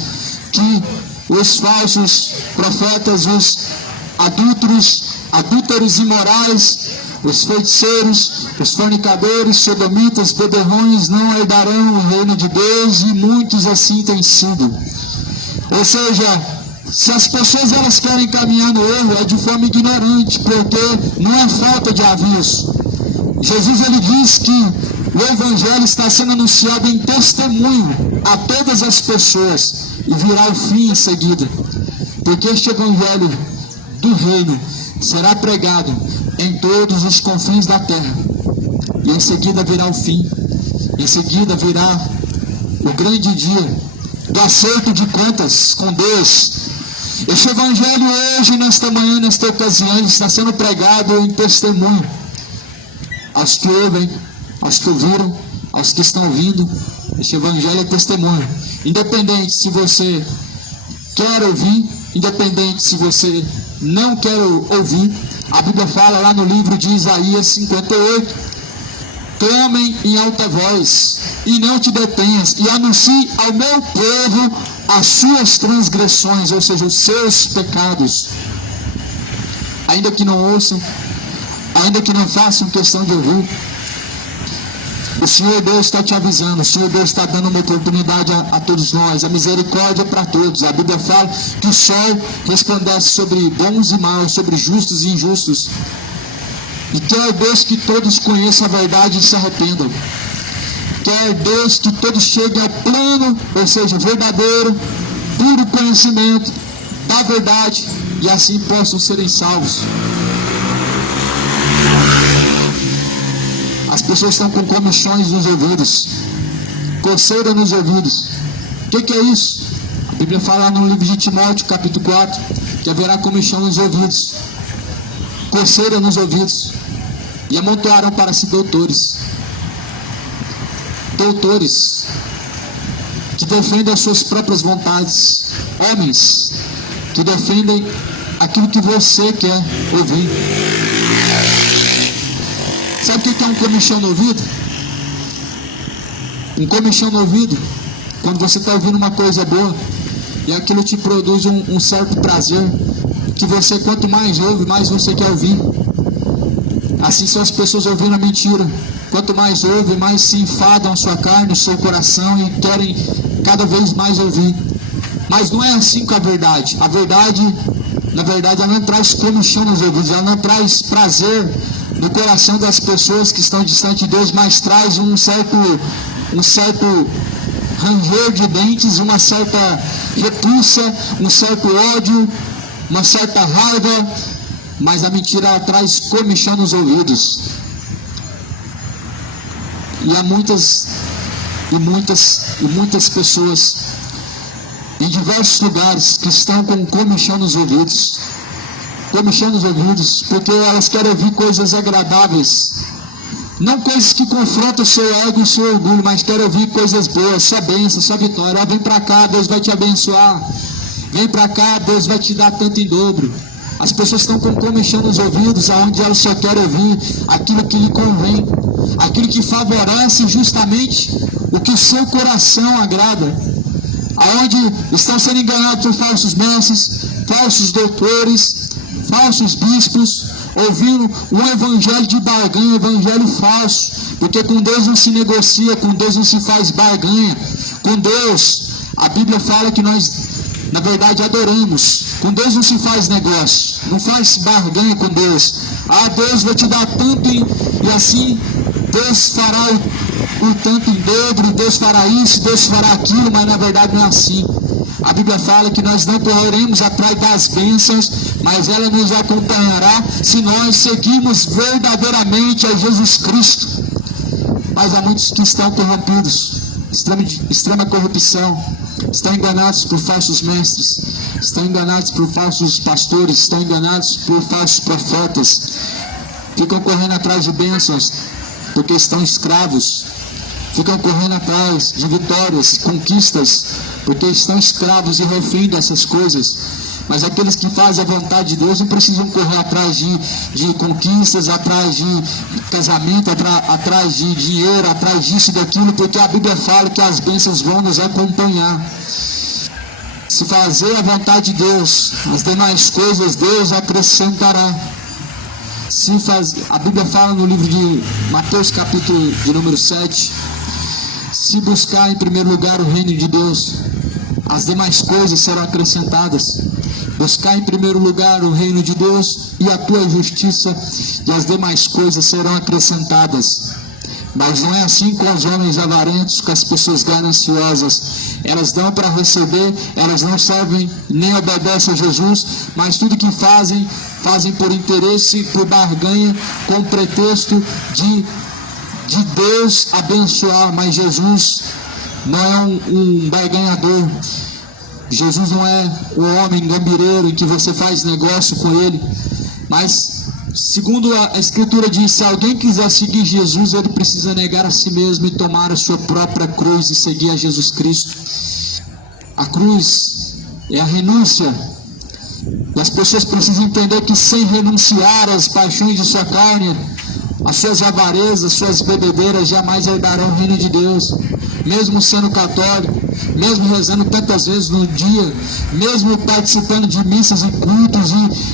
que os falsos profetas, os adúlteros imorais, os feiticeiros, os fornicadores, sodomitas, beberrões não herdarão o reino de Deus, e muitos assim têm sido. Ou seja, se as pessoas elas querem caminhar no erro, é de forma ignorante, porque não é falta de aviso. Jesus ele diz que o Evangelho está sendo anunciado em testemunho a todas as pessoas, e virá o fim em seguida, porque este Evangelho do reino será pregado em todos os confins da terra, e em seguida virá o fim, em seguida virá o grande dia do acerto de contas com Deus. Este Evangelho hoje, nesta manhã, nesta ocasião, está sendo pregado em testemunho aos que ouvem, aos que ouviram, aos que estão ouvindo. Este Evangelho é testemunho, independente se você quer ouvir, independente se você não quer ouvir. A Bíblia fala lá no livro de Isaías 58, clamem em alta voz e não te detenhas, e anuncie ao meu povo as suas transgressões, ou seja, os seus pecados. Ainda que não ouçam, ainda que não façam questão de ouvir, o Senhor Deus está te avisando, o Senhor Deus está dando uma oportunidade a todos nós, a misericórdia é para todos. A Bíblia fala que o sol resplandece sobre bons e maus, sobre justos e injustos, e quer Deus que todos conheçam a verdade e se arrependam. quer Deus que todos cheguem ao pleno, ou seja, verdadeiro, puro conhecimento da verdade e assim possam serem salvos. As pessoas estão com comichões nos ouvidos, coceira nos ouvidos. O que é isso? A Bíblia fala no livro de Timóteo, capítulo 4, que haverá comichão nos ouvidos, coceira nos ouvidos, e amontoaram para si doutores que defendem as suas próprias vontades, homens que defendem aquilo que você quer ouvir. Sabe o que é um comichão no ouvido? Um comichão no ouvido, quando você está ouvindo uma coisa boa e aquilo te produz um certo prazer, que você, quanto mais ouve, mais você quer ouvir. Assim são as pessoas ouvindo a mentira. Quanto mais ouve, mais se enfadam a sua carne, o seu coração e querem cada vez mais ouvir. Mas não é assim com a verdade. A verdade, na verdade, ela não traz comichão nos ouvidos, ela não traz prazer no coração das pessoas que estão distantes de Deus, mas traz um certo ranger de dentes, uma certa repulsa, um certo ódio, uma certa raiva, mas a mentira ela traz comichão nos ouvidos. E há muitas pessoas em diversos lugares que estão com comichão nos ouvidos. Comichão nos ouvidos, porque elas querem ouvir coisas agradáveis. Não coisas que confrontam o seu ego e o seu orgulho, mas querem ouvir coisas boas, sua bênção, sua vitória. Vem para cá, Deus vai te abençoar. Vem para cá, Deus vai te dar tanto em dobro. As pessoas estão com comichão nos ouvidos, aonde elas só querem ouvir aquilo que lhe convém, aquilo que favorece justamente o que o seu coração agrada. Aonde estão sendo enganados por falsos mestres, falsos doutores, falsos bispos, ouvindo um evangelho de barganha, um evangelho falso, porque com Deus não se negocia, com Deus não se faz barganha. Com Deus, a Bíblia fala que nós, na verdade, adoramos. Com Deus não se faz negócio, não faz barganha com Deus. Ah, Deus vai te dar tanto e assim Deus fará o tanto em dobro, Deus fará isso, Deus fará aquilo, mas na verdade não é assim. A Bíblia fala que nós não correremos atrás das bênçãos, mas ela nos acompanhará se nós seguirmos verdadeiramente a Jesus Cristo. Mas há muitos que estão corrompidos, extrema corrupção, estão enganados por falsos mestres, estão enganados por falsos pastores, estão enganados por falsos profetas, ficam correndo atrás de bênçãos, porque estão escravos, ficam correndo atrás de vitórias, conquistas, porque estão escravos e refém dessas coisas. Mas aqueles que fazem a vontade de Deus não precisam correr atrás de conquistas, atrás de casamento, atrás de dinheiro, atrás disso e daquilo, porque a Bíblia fala que as bênçãos vão nos acompanhar. Se fazer a vontade de Deus, as demais coisas Deus acrescentará. A Bíblia fala no livro de Mateus, capítulo de número 7, se buscar em primeiro lugar o reino de Deus, as demais coisas serão acrescentadas. Buscar em primeiro lugar o reino de Deus e a tua justiça, e as demais coisas serão acrescentadas. Mas não é assim com os homens avarentos, com as pessoas gananciosas. Elas dão para receber, elas não servem nem obedecem a Jesus, mas tudo que fazem por interesse, por barganha, com o pretexto de Deus abençoar. Mas Jesus não é um barganhador. Jesus não é um homem gambireiro em que você faz negócio com ele. Mas, segundo a Escritura diz, se alguém quiser seguir Jesus, ele precisa negar a si mesmo e tomar a sua própria cruz e seguir a Jesus Cristo. A cruz é a renúncia. E as pessoas precisam entender que sem renunciar às paixões de sua carne, as suas avarezas, suas bebedeiras, jamais herdarão o reino de Deus. Mesmo sendo católico, mesmo rezando tantas vezes no dia, mesmo participando de missas e cultos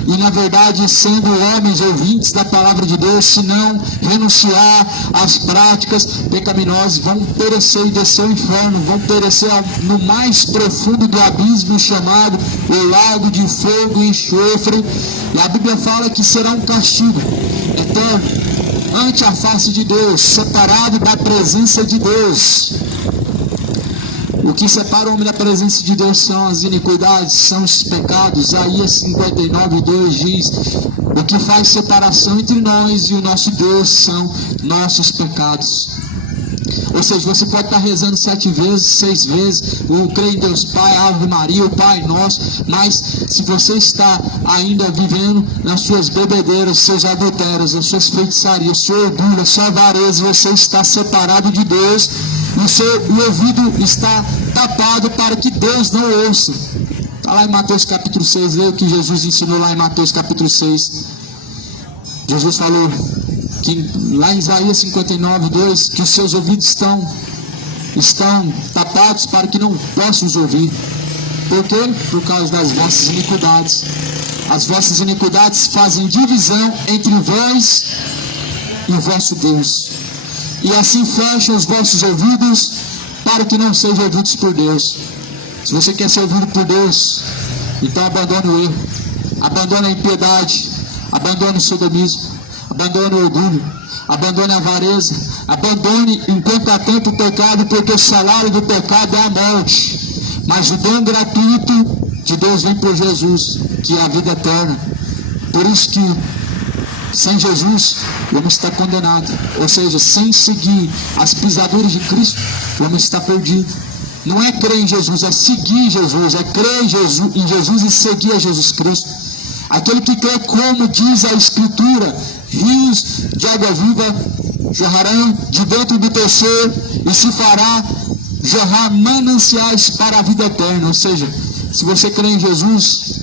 e na verdade sendo homens ouvintes da palavra de Deus, se não renunciar às práticas pecaminosas, vão perecer e descer ao inferno, vão perecer no mais profundo do abismo chamado o lago de fogo e enxofre. E a Bíblia fala que será um castigo eterno. ante a face de Deus, separado da presença de Deus. O que separa o homem da presença de Deus são as iniquidades, são os pecados. Isaías 59:2 diz: o que faz separação entre nós e o nosso Deus são nossos pecados. Ou seja, você pode estar rezando 7 vezes, 6 vezes, o creio em Deus Pai, Ave Maria, o Pai Nosso, mas se você está ainda vivendo nas suas bebedeiras, seus adultérios, as suas feitiçarias, seu orgulho, a sua avareza, você está separado de Deus, e o ouvido está tapado para que Deus não ouça. Está lá em Mateus capítulo 6, leia o que Jesus ensinou lá em Mateus capítulo 6. Jesus falou que lá em Isaías 59:2, que os seus ouvidos estão tapados para que não possam os ouvir. Por quê? Por causa das vossas iniquidades. As vossas iniquidades fazem divisão entre vós e o vosso Deus. E assim fecham os vossos ouvidos para que não sejam ouvidos por Deus. Se você quer ser ouvido por Deus, então abandone o erro, abandone a impiedade, abandone o sodomismo, abandone o orgulho, abandone a avareza, abandone enquanto há tempo o pecado, porque o salário do pecado é a morte, mas o dom gratuito de Deus vem por Jesus, que é a vida eterna. Por isso que sem Jesus o homem está condenado, ou seja, sem seguir as pisaduras de Cristo o homem está perdido. Não é crer em Jesus, é seguir Jesus, é crer em Jesus e seguir a Jesus Cristo. Aquele que crê, como diz a Escritura, rios de água viva jorrarão de dentro do teu ser e se fará jorrar mananciais para a vida eterna. Ou seja, se você crê em Jesus,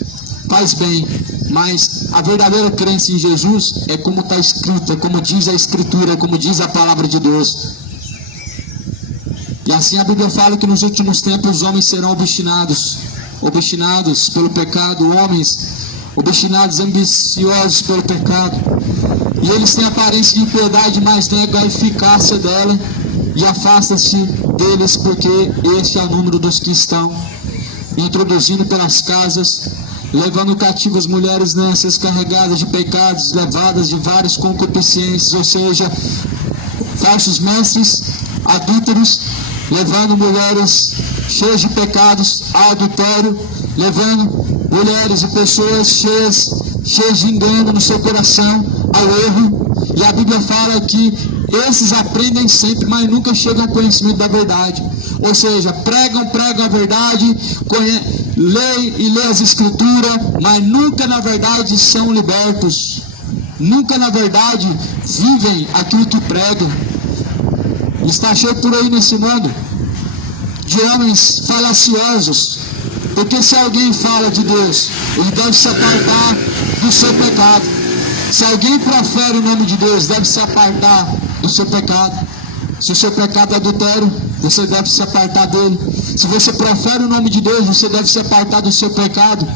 faz bem, mas a verdadeira crença em Jesus é como está escrito, é como diz a Escritura, é como diz a palavra de Deus. E assim a Bíblia fala que nos últimos tempos os homens serão obstinados pelo pecado, homens obstinados, ambiciosos pelo pecado. E eles têm aparência de impiedade, mas negam a eficácia dela e afasta-se deles, porque este é o número dos que estão introduzindo pelas casas, levando cativas mulheres nessas carregadas de pecados, levadas de várias concupiscências, ou seja, falsos mestres, adúlteros, levando mulheres cheias de pecados ao adultério, levando mulheres e pessoas cheias de engano no seu coração ao erro. E a Bíblia fala que esses aprendem sempre, mas nunca chegam ao conhecimento da verdade. Ou seja, pregam a verdade, lê as Escrituras, mas nunca na verdade são libertos. Nunca na verdade vivem aquilo que pregam. Está cheio por aí nesse mundo de homens falaciosos, porque se alguém fala de Deus, ele deve se apartar do seu pecado. Se alguém profere o nome de Deus, deve se apartar do seu pecado. Se o seu pecado é adultério, você deve se apartar dele. Se você profere o nome de Deus, você deve se apartar do seu pecado.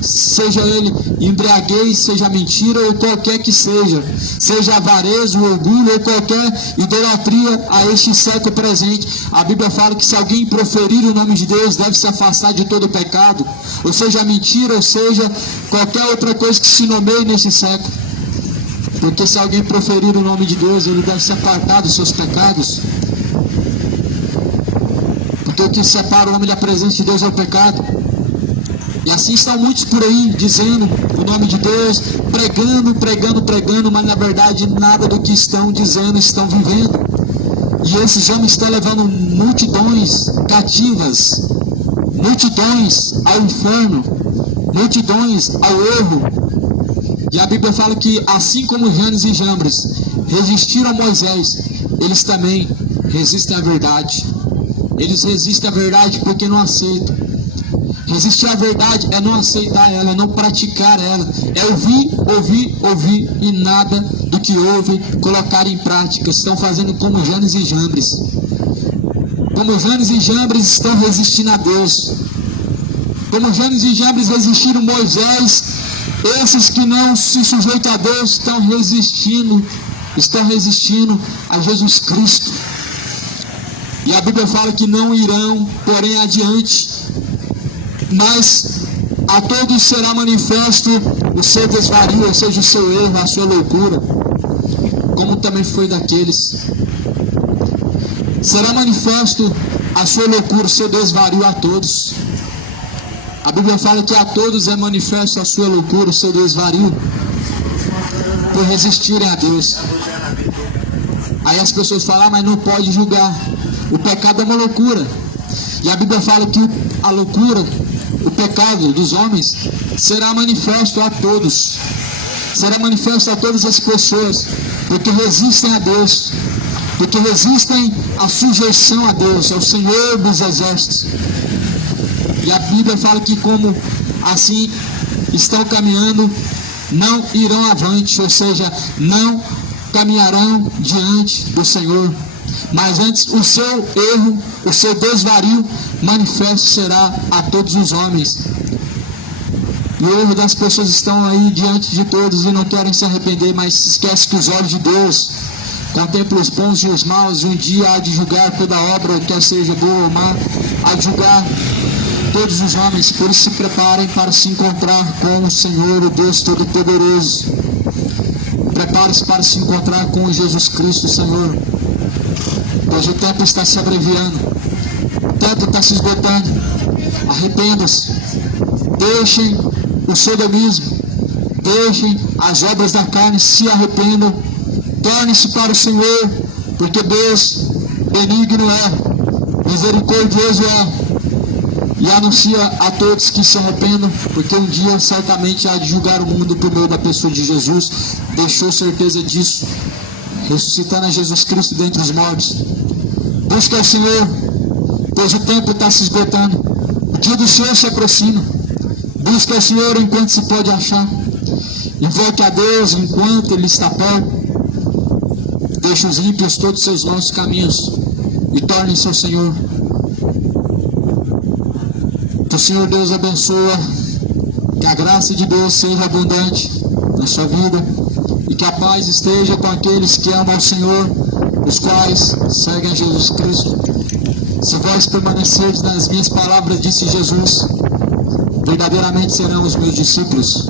Seja ele embriaguez, seja mentira ou qualquer que seja. Seja avareza, orgulho ou qualquer idolatria a este século presente. A Bíblia fala que se alguém proferir o nome de Deus, deve se afastar de todo pecado. Ou seja, mentira, ou seja, qualquer outra coisa que se nomeie nesse século. Porque se alguém proferir o nome de Deus, ele deve se apartar dos seus pecados. Porque o que separa o homem da presença de Deus é o pecado. E assim estão muitos por aí, dizendo o nome de Deus, pregando, mas na verdade nada do que estão dizendo estão vivendo. E esses homens estão levando multidões cativas, multidões ao inferno, multidões ao erro. E a Bíblia fala que assim como Janes e Jambres resistiram a Moisés, eles também resistem à verdade. Eles resistem à verdade porque não aceitam. Resistir à verdade é não aceitar ela, é não praticar ela. É ouvir e nada do que ouvem colocar em prática. Estão fazendo como Janes e Jambres. Como Janes e Jambres estão resistindo a Deus. Como Janes e Jambres resistiram a Moisés, esses que não se sujeitam a Deus estão resistindo a Jesus Cristo. E a Bíblia fala que não irão, porém, adiante, mas a todos será manifesto o seu desvario, ou seja, o seu erro, a sua loucura. como também foi daqueles. Será manifesto a sua loucura, o seu desvario a todos. A Bíblia fala que a todos é manifesto a sua loucura, o seu desvario, por resistirem a Deus. Aí as pessoas falam, mas não pode julgar. O pecado é uma loucura. E a Bíblia fala que a loucura, o pecado dos homens, será manifesto a todos. Será manifesto a todas as pessoas, porque resistem a Deus, porque resistem à sujeição a Deus, ao Senhor dos exércitos. E a Bíblia fala que como assim estão caminhando, não irão avante, ou seja, não caminharão diante do Senhor. Mas antes o seu erro, o seu desvario manifesto será a todos os homens. E o erro das pessoas estão aí diante de todos e não querem se arrepender, mas esquece que os olhos de Deus contemplam os bons e os maus, e um dia há de julgar toda obra, quer seja boa ou má, há de julgar todos os homens. Por isso se preparem para se encontrar com o Senhor, o Deus Todo-Poderoso. Prepare-se para se encontrar com Jesus Cristo, Senhor, pois o tempo está se abreviando, o tempo está se esgotando. Arrependam-se, deixem o sodomismo, deixem as obras da carne, se arrependam, tornem-se para o Senhor, porque Deus benigno é, misericordioso é, e anuncia a todos que se arrependam, porque um dia certamente há de julgar o mundo por meio da pessoa de Jesus. Deixou certeza disso, ressuscitando a Jesus Cristo dentre os mortos. Busca o Senhor, pois o tempo está se esgotando, o dia do Senhor se aproxima. Busca o Senhor enquanto se pode achar, invoque a Deus enquanto Ele está perto. Deixe os ímpios todos os seus maus caminhos e torne-se ao Senhor. Que o Senhor Deus abençoe, que a graça de Deus seja abundante na sua vida e que a paz esteja com aqueles que amam ao Senhor, os quais seguem a Jesus Cristo. Se vós permanecerdes nas minhas palavras, disse Jesus, verdadeiramente serão os meus discípulos.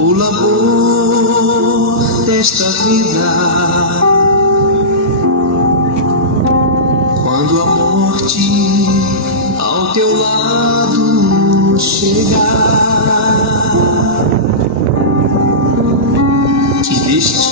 O labor desta vida, quando a morte ao teu lado chegar, que deixes